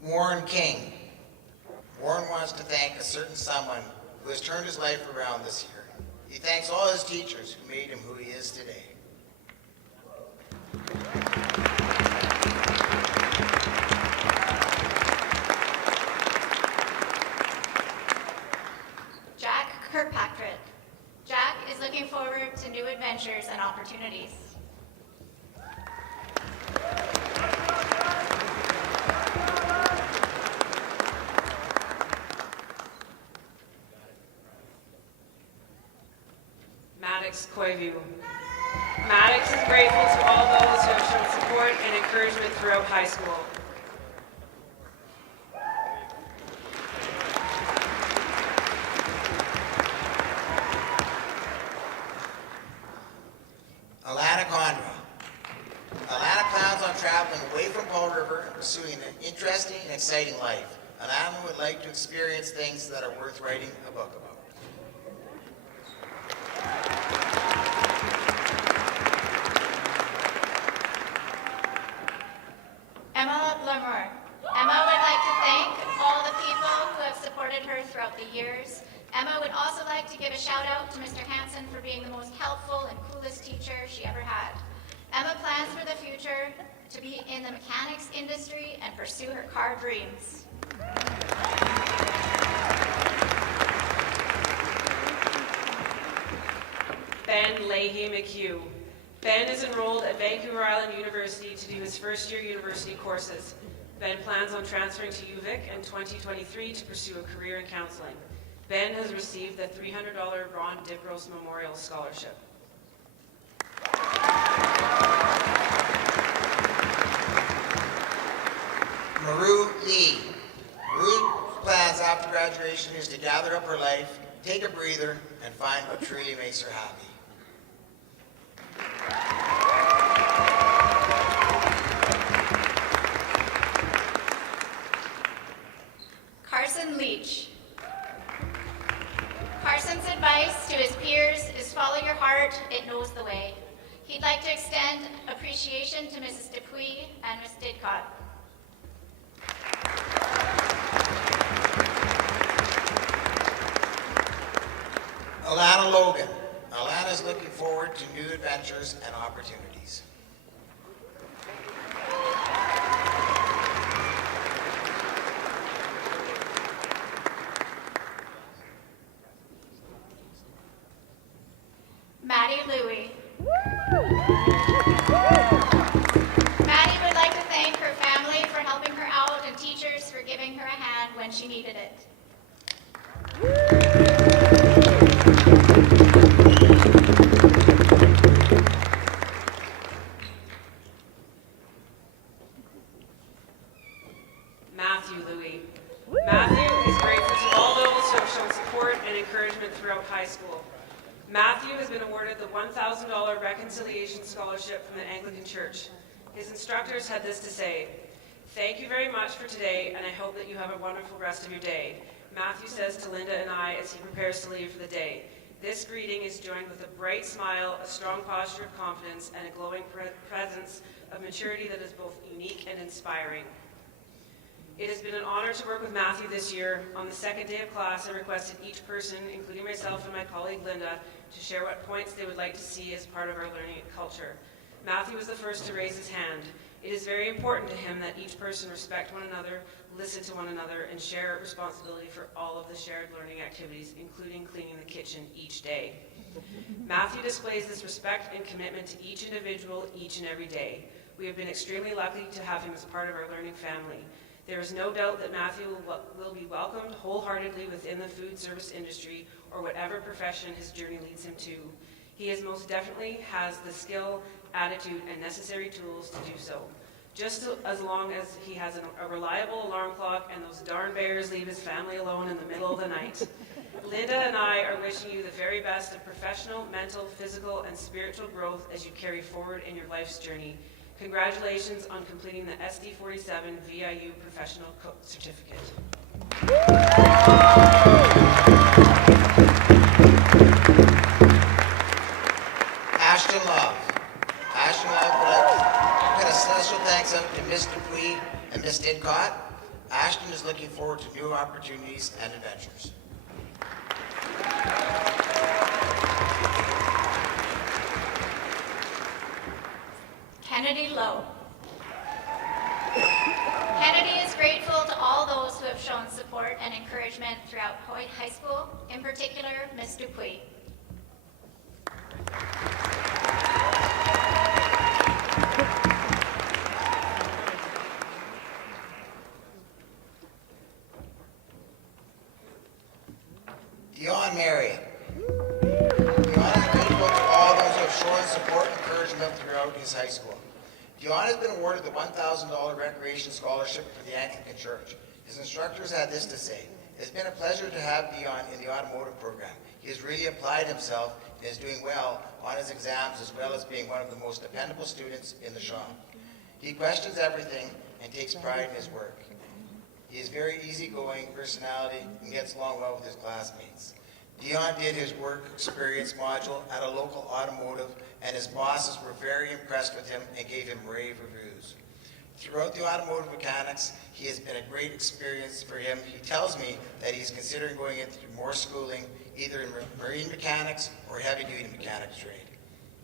Warren King. Warren wants to thank a certain someone who has turned his life around this year. He thanks all his teachers who made him who he is today. Jack Kirkpatrick. Jack is looking forward to new adventures and opportunities. Maddox Koivu. Maddox is grateful to all those who have shown support and encouragement throughout high school. Alana Conra. Alana plans on traveling away from Paul River and pursuing an interesting and exciting life. Alana would like to experience things that are worth writing a book about. Emma Lamar. Emma would like to thank all the people who have supported her throughout the years. Emma would also like to give a shout out to Mr. Hansen for being the most helpful and coolest teacher she ever had. Emma plans for the future to be in the mechanics industry and pursue her car dreams. Ben Leahy McHugh. Ben is enrolled at Vancouver Island University to do his first year university courses. Ben plans on transferring to UVic in 2023 to pursue a career in counseling. Ben has received the $300 Ron Dipros Memorial Scholarship. Maru Lee. Maru's plans after graduation is to gather up her life, take a breather, and find what truly makes her happy. Carson Leach. Carson's advice to his peers is follow your heart, it knows the way. He'd like to extend appreciation to Mrs. Dupuy and Ms. Didcott. Alana Logan. Alana is looking forward to new adventures and opportunities. Maddie Louie. Maddie would like to thank her family for helping her out and teachers for giving her a hand when she needed it. Matthew Louie. Matthew is grateful to all those who have shown support and encouragement throughout high school. Matthew has been awarded the $1,000 Reconciliation Scholarship from the Anglican Church. His instructors had this to say, "Thank you very much for today, and I hope that you have a wonderful rest of your day." Matthew says to Linda and I as he prepares to leave for the day, "This greeting is joined with a bright smile, a strong posture of confidence, and a glowing presence of maturity that is both unique and inspiring." It has been an honor to work with Matthew this year. On the second day of class, I requested each person, including myself and my colleague Linda, to share what points they would like to see as part of our learning culture. Matthew was the first to raise his hand. It is very important to him that each person respect one another, listen to one another, and share responsibility for all of the shared learning activities, including cleaning the kitchen each day. Matthew displays this respect and commitment to each individual each and every day. We have been extremely lucky to have him as part of our learning family. There is no doubt that Matthew will be welcomed wholeheartedly within the food service industry or whatever profession his journey leads him to. He is most definitely has the skill, attitude, and necessary tools to do so. Just as long as he has a reliable alarm clock and those darn bears leave his family alone in the middle of the night. Linda and I are wishing you the very best of professional, mental, physical, and spiritual growth as you carry forward in your life's journey. Congratulations on completing the SD47 VIU Professional Cook Certificate. Ashton Love. Ashton Love would like to put a special thanks out to Miss Dupuy and Miss Didcott. Ashton is looking forward to new opportunities and adventures. Kennedy Lowe. Kennedy is grateful to all those who have shown support and encouragement throughout Hoyt High School, in particular, Miss Dupuy. Dion Marion. Dion is grateful to all those who have shown support and encouragement throughout his high school. Dion has been awarded the $1,000 Recreation Scholarship for the Anglican Church. His instructors had this to say: "It's been a pleasure to have Dion in the automotive program. He has really applied himself and is doing well on his exams, as well as being one of the most dependable students in the shop. He questions everything and takes pride in his work. He is very easygoing personality and gets along well with his classmates." Dion did his work experience module at a local automotive, and his bosses were very impressed with him and gave him rave reviews. Throughout the automotive mechanics, he has been a great experience for him. He tells me that he's considering going into more schooling, either in marine mechanics or heavy-duty mechanics trade.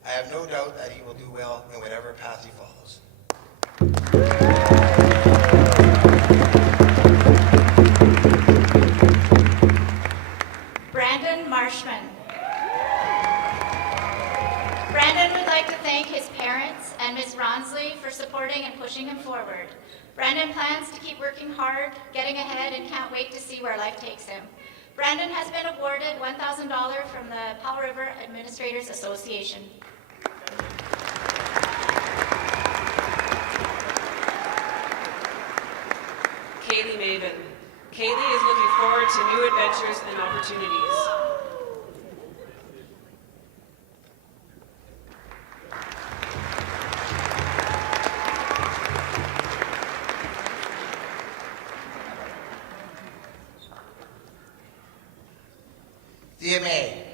I have no doubt that he will do well in whatever path he follows. Brandon Marshman. Brandon would like to thank his parents and Ms. Ronsley for supporting and pushing him forward. Brandon plans to keep working hard, getting ahead, and can't wait to see where life takes him. Brandon has been awarded $1,000 from the Powell River Administrators Association. Kaylee Maven. Kaylee is looking forward to new adventures and opportunities. Thea May.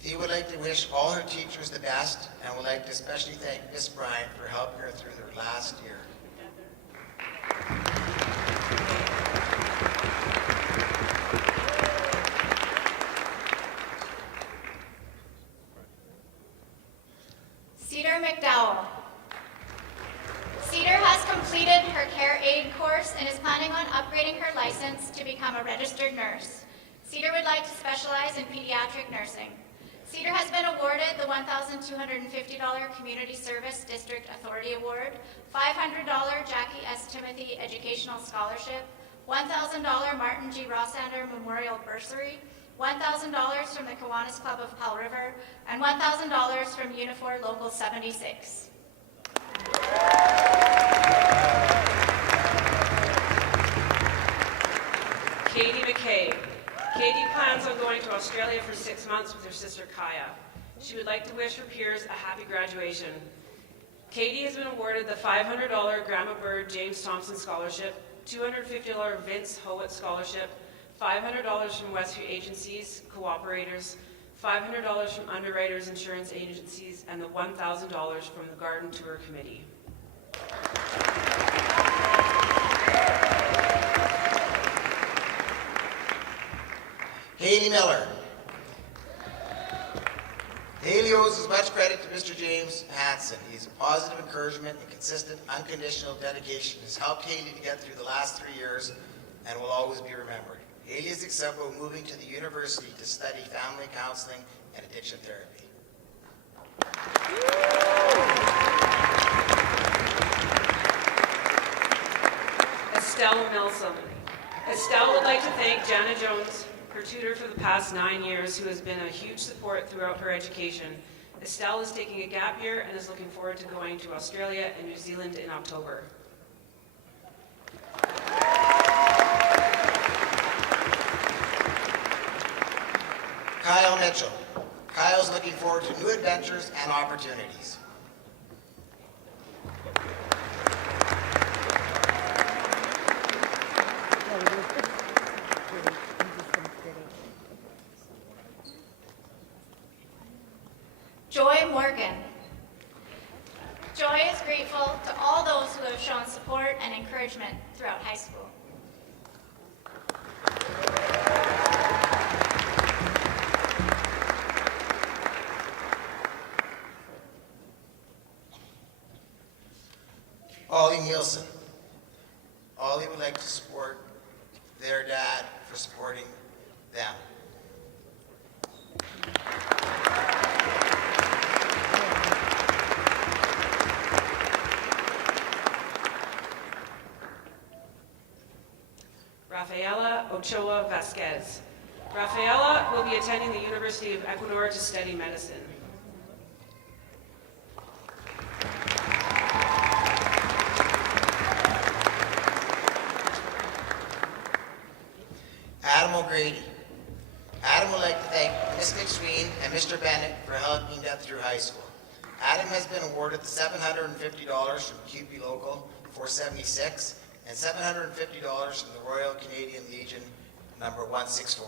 Thea would like to wish all her teachers the best and would like to especially thank Miss Bryant for helping her through their last year. Cedar McDowell. Cedar has completed her care aid course and is planning on upgrading her license to become a registered nurse. Cedar would like to specialize in pediatric nursing. Cedar has been awarded the $1,250 Community Service District Authority Award, $500 Jackie S. Timothy Educational Scholarship, $1,000 Martin G. Rossander Memorial Bursary, $1,000 from the Kiwanis Club of Powell River, and $1,000 from Unifor Local 76. Katie McKay. Katie plans on going to Australia for 6 months with her sister Kaya. She would like to wish her peers a happy graduation. Katie has been awarded the $500 Grandma Bird James Thompson Scholarship, $250 Vince Howitt Scholarship, $500 from Westview Agencies, Cooperators, $500 from Underwriters Insurance Agencies, and the $1,000 from the Garden Tour Committee. Haley Miller. Haley owes as much credit to Mr. James Hansen. His positive encouragement and consistent, unconditional dedication has helped Haley to get through the last 3 years and will always be remembered. Haley is excited about moving to the university to study family counseling and addiction therapy. Estelle Milsom. Estelle would like to thank Jana Jones, her tutor for the past 9 years, who has been a huge support throughout her education. Estelle is taking a gap year and is looking forward to going to Australia and New Zealand in October. Kyle Mitchell. Kyle's looking forward to new adventures and opportunities. Joy Morgan. Joy is grateful to all those who have shown support and encouragement throughout high school. Ollie Nielsen. Ollie would like to support their dad for supporting them. Rafaela Ochoa Vasquez. Rafaela will be attending the University of Ecuador to study medicine. Adam O'Grady. Adam would like to thank Ms. McSween and Mr. Bennett for helping them through high school. Adam has been awarded the $750 from QP Local 476 and $750 from the Royal Canadian Legion number 164.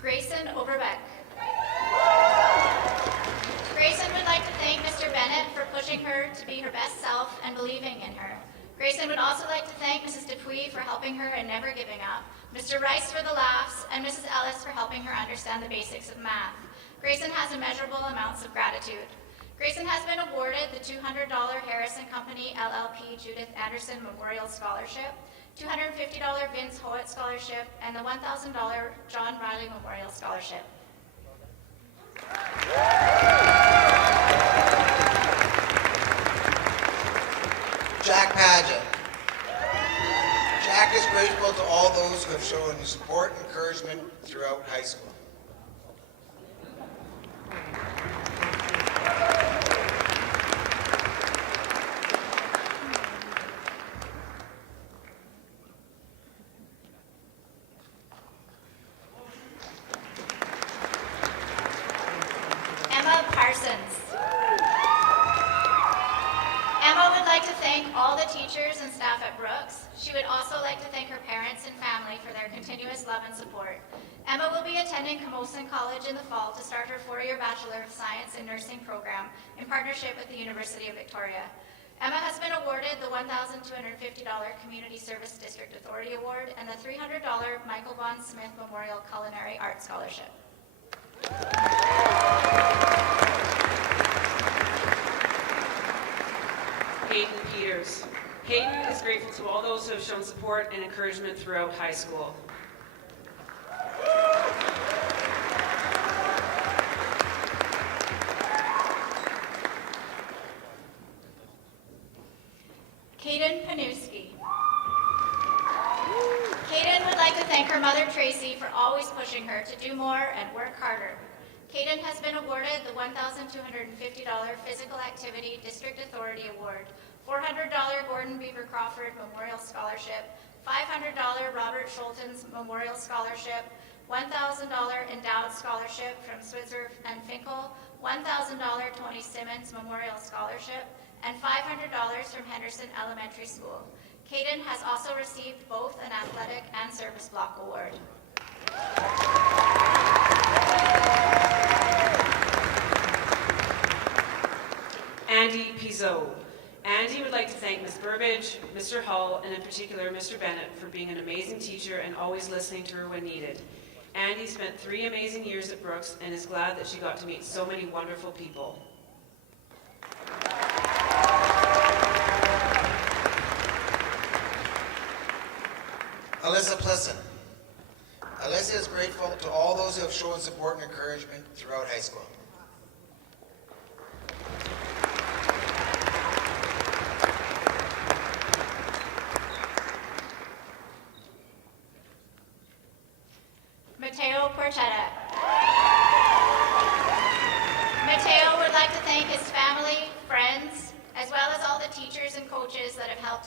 Grayson Overbeck. Grayson would like to thank Mr. Bennett for pushing her to be her best self and believing in her. Grayson would also like to thank Mrs. Dupuy for helping her and never giving up, Mr. Rice for the laughs, and Mrs. Ellis for helping her understand the basics of math. Grayson has immeasurable amounts of gratitude. Grayson has been awarded the $200 Harrison Company LLP Judith Anderson Memorial Scholarship, $250 Vince Howitt Scholarship, and the $1,000 John Riley Memorial Scholarship. Jack Padgett. Jack is grateful to all those who have shown support and encouragement throughout high school. Emma Parsons. Emma would like to thank all the teachers and staff at Brooks. She would also like to thank her parents and family for their continuous love and support. Emma will be attending Camosun College in the fall to start her 4-year Bachelor of Science in Nursing program in partnership with the University of Victoria. Emma has been awarded the $1,250 Community Service District Authority Award and the $300 Michael Von Smith Memorial Culinary Arts Scholarship. Hayden Peters. Hayden is grateful to all those who have shown support and encouragement throughout high school. Kaden Panuski. Kaden would like to thank her mother Tracy for always pushing her to do more and work harder. Kaden has been awarded the $1,250 Physical Activity District Authority Award, $400 Gordon Beaver Crawford Memorial Scholarship, $500 Robert Schulten's Memorial Scholarship, $1,000 Endowed Scholarship from Switzer and Finkel, $1,000 Tony Simmons Memorial Scholarship, and $500 from Henderson Elementary School. Kaden has also received both an athletic and service block award. Andy Pizot. Andy would like to thank Ms. Burbage, Mr. Hull, and in particular Mr. Bennett for being an amazing teacher and always listening to her when needed. Andy spent 3 amazing years at Brooks and is glad that she got to meet so many wonderful people. Alyssa Plisson. Alyssa is grateful to all those who have shown support and encouragement throughout high school. Mateo Porchetta. Mateo would like to thank his family, friends, as well as all the teachers and coaches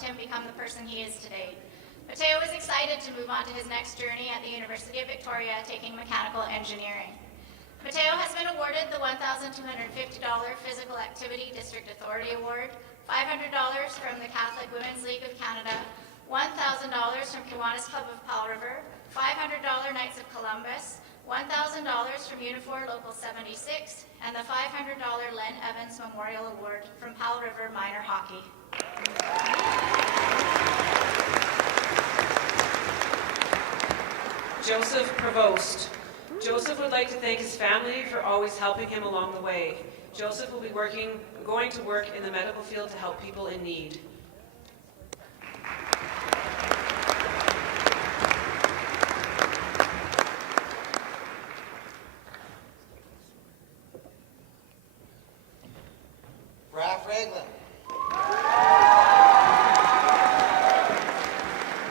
him become the person he is today. Mateo is excited to move on to his next journey at the University of Victoria, taking mechanical engineering. Mateo has been awarded the $1,250 Physical Activity District Authority Award, $500 from the Catholic Women's League of Canada, $1,000 from Kiwanis Club of Powell River, $500 Knights of Columbus, $1,000 from Unifor Local 76, and the $500 Len Evans Memorial Award from Powell River Minor Hockey. Joseph Provost. Joseph would like to thank his family for always helping him along the way. Joseph will be going to work in the medical field to help people in need. Raph Raglan.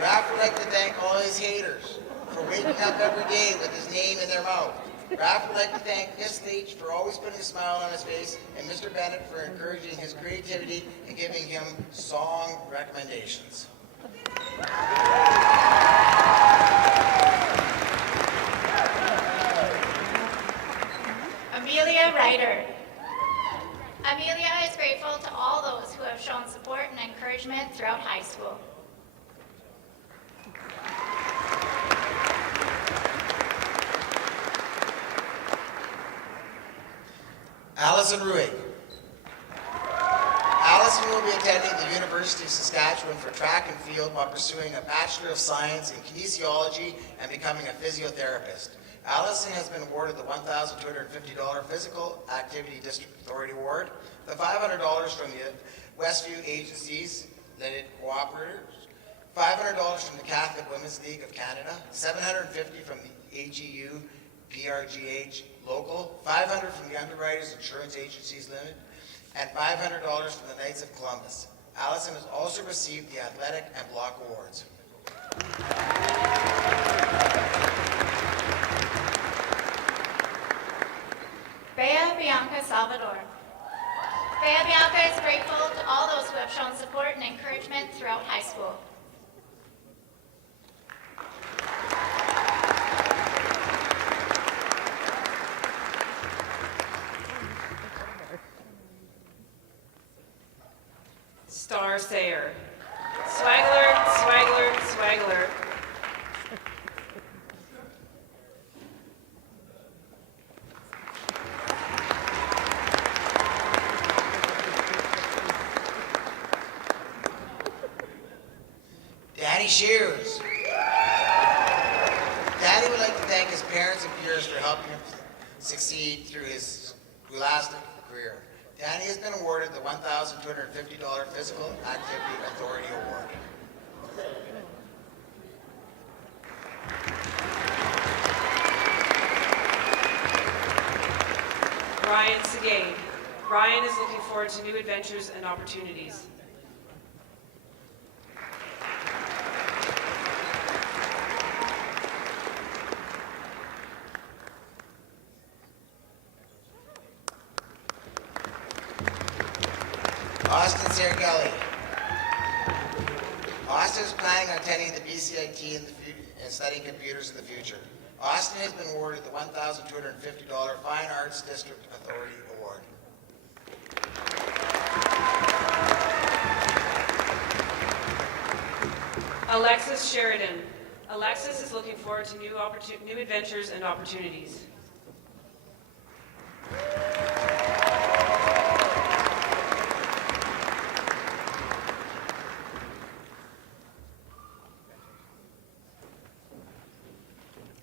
Raph would like to thank all his haters for waking up every day with his name in their mouth. Raph would like to thank Miss Leach for always putting a smile on his face, and Mr. Bennett for encouraging his creativity and giving him song recommendations. Amelia Ryder. Amelia is grateful to all those who have shown support and encouragement throughout high school. Allison Ruig. Allison will be attending the University of Saskatchewan for track and field while pursuing a Bachelor of Science in Kinesiology and becoming a physiotherapist. Allison has been awarded the $1,250 Physical Activity District Authority Award, the $500 from the Westview Agencies Limited Cooperators, $500 from the Catholic Women's League of Canada, $750 from the AGU PRGH Local, $500 from the Underwriters Insurance Agencies Limited, and $500 from the Knights of Columbus. Allison has also received the Athletic and Block Awards. Bea Bianca Salvador. Bea Bianca is grateful to all those who have shown support and encouragement throughout high school. Star Sayer. Swaggler, Swaggler, Swaggler. Danny Shears. Danny would like to thank his parents and peers for helping him succeed through his scholastic career. Danny has been awarded the $1,250 Physical Activity Authority Award. Ryan Segay. Ryan is looking forward to new adventures and opportunities. Austin Sergelli. Austin is planning on attending the BCIT and studying computers in the future. Austin has been awarded the $1,250 Fine Arts District Authority Award. Alexis Sheridan. Alexis is looking forward to new adventures and opportunities.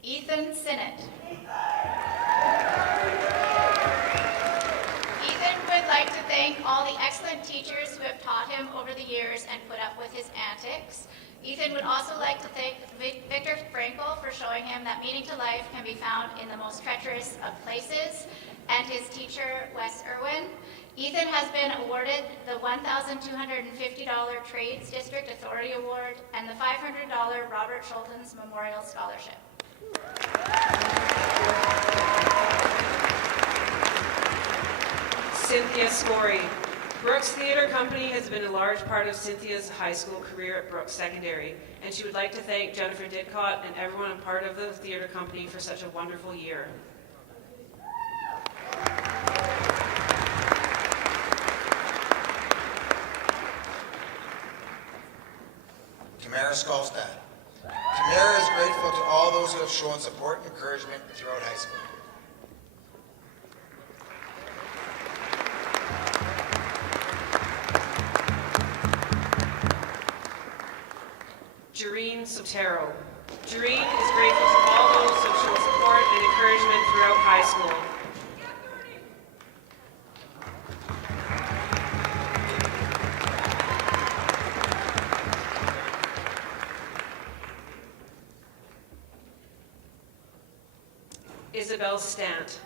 Ethan Sinnott. Ethan would like to thank all the excellent teachers who have taught him over the years and put up with his antics. Ethan would also like to thank Victor Frankel for showing him that meaning to life can be found in the most treacherous of places, and his teacher, Wes Irwin. Ethan has been awarded the $1,250 Trades District Authority Award and the $500 Robert Schultens Memorial Scholarship. Cynthia Scory. Brooks Theatre Company has been a large part of Cynthia's high school career at Brooks Secondary, and she would like to thank Jennifer Didcott and everyone part of the theatre company for such a wonderful year. Tamara Skolstad. Tamara is grateful to all those who have shown support and encouragement throughout high school. Jareen Sotero. Jareen is grateful to all those who have shown support and encouragement throughout high school. Isabel Stant.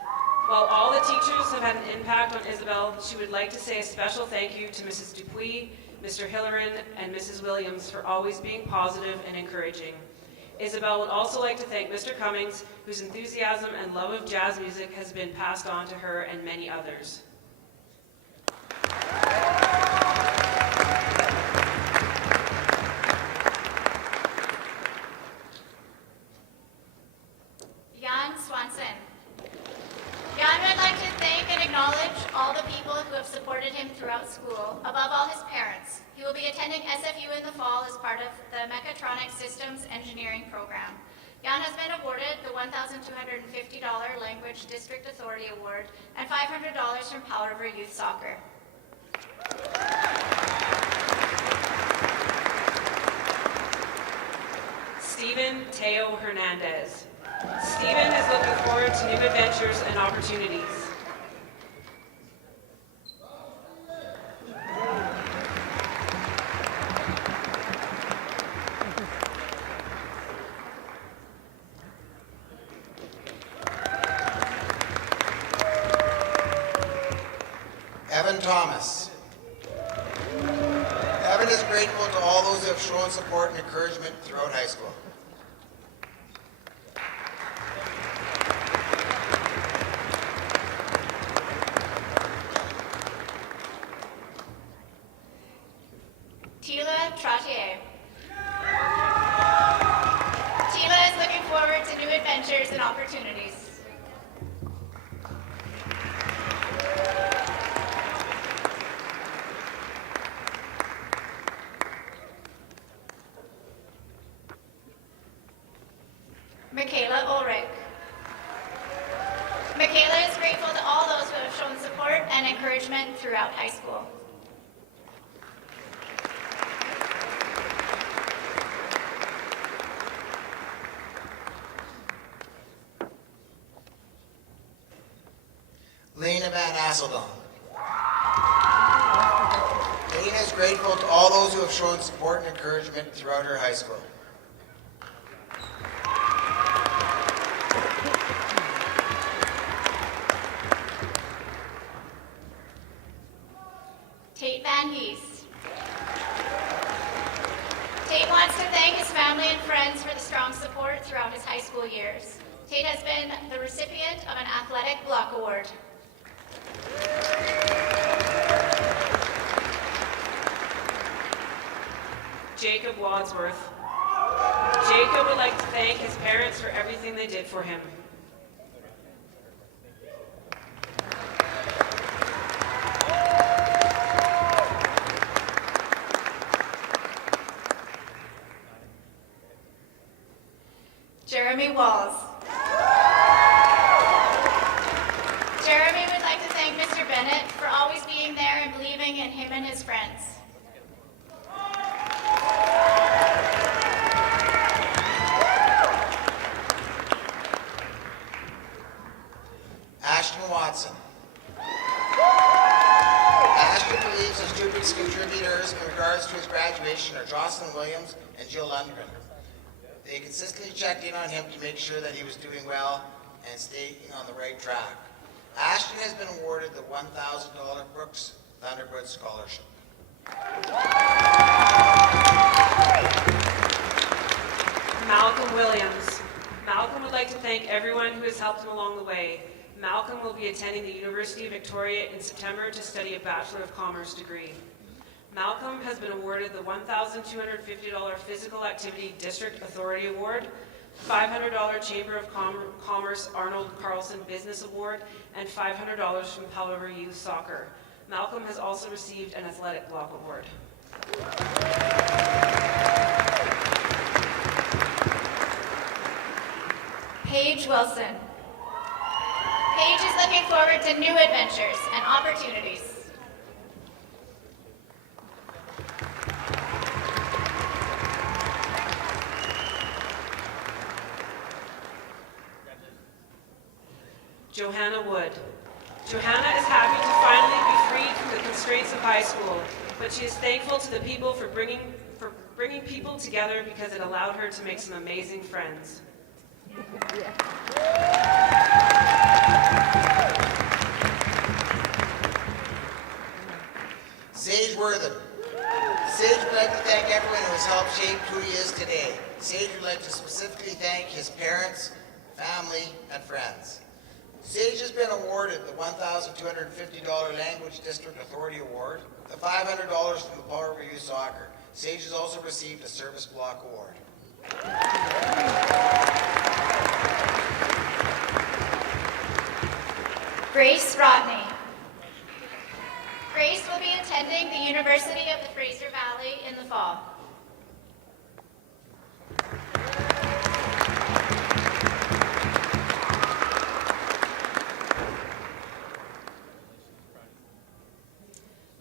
While all the teachers have had an impact on Isabel, she would like to say a special thank you to Mrs. Dupuis, Mr. Hillerin, and Mrs. Williams for always being positive and encouraging. Isabel would also like to thank Mr. Cummings, whose enthusiasm and love of jazz music has been passed on to her and many others. Jan Swanson. Jan would like to thank and acknowledge all the people who have supported him throughout school, above all his parents. He will be attending SFU in the fall as part of the Mechatronic Systems Engineering program. Jan has been awarded the $1,250 Language District Authority Award and $500 from Powell River Youth Soccer. Stephen Teo Hernandez. Stephen is looking forward to new adventures and opportunities. Evan Thomas. Evan is grateful to all those who have shown support and encouragement throughout high school. Tila Trottier. Tila is looking forward to new adventures and opportunities. Michaela Ulrich. Michaela is grateful to all those who have shown support and encouragement throughout high school. Lena Van Asseldon. Lena is grateful to all those who have shown support and encouragement throughout her high school. Tate Van Hees. Tate wants to thank his family and friends for the strong support throughout his high school years. Tate has been the recipient of an Athletic Block Award. Jacob Wadsworth. Jacob would like to thank his parents for everything they did for him. Jeremy Walls. Jeremy would like to thank Mr. Bennett for always being there and believing in him and his friends. Ashton Watson. Ashton believes his two biggest contributors in regards to his graduation are Jocelyn Williams and Jill Lundgren. They consistently checked in on him to make sure that he was doing well and staying on the right track. Ashton has been awarded the $1,000 Brooks Thunderbird Scholarship. Malcolm Williams. Malcolm would like to thank everyone who has helped him along the way. Malcolm will be attending the University of Victoria in September to study a Bachelor of Commerce degree. Malcolm has been awarded the $1,250 Physical Activity District Authority Award, $500 Chamber of Commerce Arnold Carlson Business Award, and $500 from Powell River Youth Soccer. Malcolm has also received an Athletic Block Award. Paige Wilson. Paige is looking forward to new adventures and opportunities. Johanna Wood. Johanna is happy to finally be freed from the constraints of high school, but she is thankful to the people for bringing people together because it allowed her to make some amazing friends. Sage Worthen. Sage would like to thank everyone who has helped shape who he is today. Sage would like to specifically thank his parents, family, and friends. Sage has been awarded the $1,250 Language District Authority Award, the $500 from the Powell River Youth Soccer. Sage has also received a Service Block Award. Grace Rodney. Grace will be attending the University of the Fraser Valley in the fall.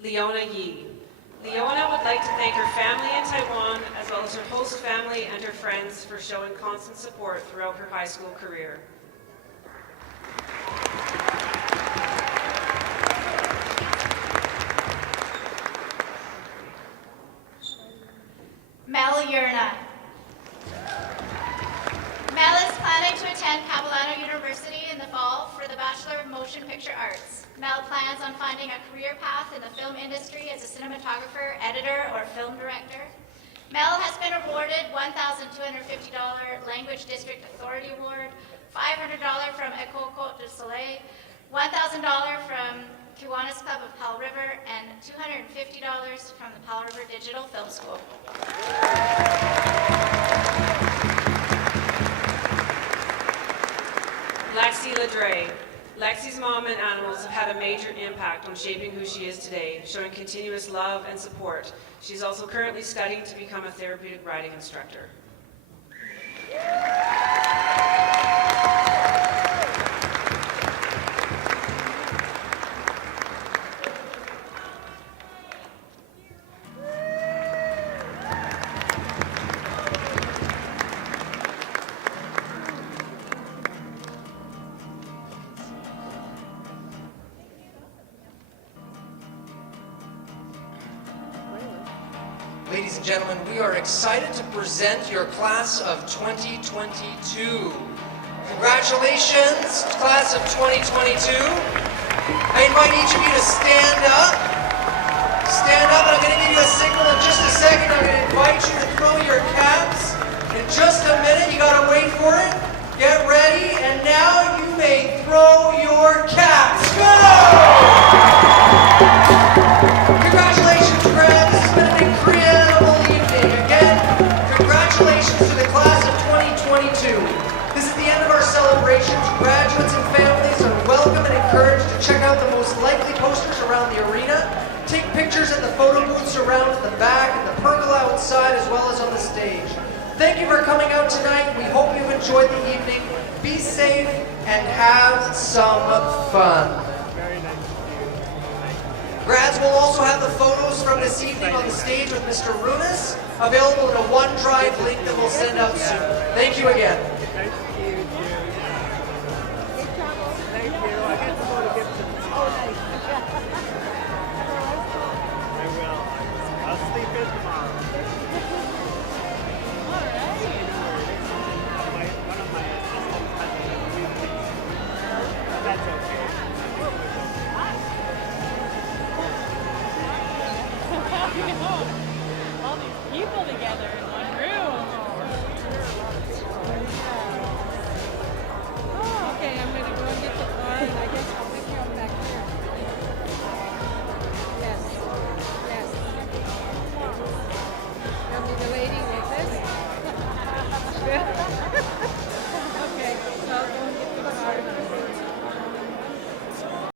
Leona Yi. Leona would like to thank her family in Taiwan, as well as her host family and her friends for showing constant support throughout her high school career. Mel Yurna. Mel is planning to attend Capilano University in the fall for the Bachelor of Motion Picture Arts. Mel plans on finding a career path in the film industry as a cinematographer, editor, or film director. Mel has been awarded $1,250 Language District Authority Award, $500 from École Côte du Soleil, $1,000 from Kiwanis Club of Powell River, and $250 from the Powell River Digital Film School. Lexi Ladre. Lexi's mom and animals have had a major impact on shaping who she is today, showing continuous love and support. She's also currently studying to become a therapeutic riding instructor. Ladies and gentlemen, we are excited to present your class of 2022. Congratulations, class of 2022. I invite each of you to stand up. Stand up, and I'm going to give you a signal in just a second. I'm going to invite you to throw your caps. In just a minute, you got to wait for it. Get ready, and now you may throw your caps. Go! Congratulations, friends. This has been an incredible evening. Again, congratulations to the class of 2022. This is the end of our celebrations. Graduates and families are welcome and encouraged to check out the most likely posters around the arena, take pictures at the photo booths around the back and the pergola outside, as well as on the stage. Thank you for coming out tonight. We hope you've enjoyed the evening. Be safe and have some fun. Grads will also have the photos from this evening on the stage with Mr. Runas, available in a OneDrive link that we'll send out soon. Thank you again. Thank you. Thank you. I got to go to get some. Oh, nice. I will. I'll sleep in tomorrow. All right. One of my assistants has a music. That's okay. I know.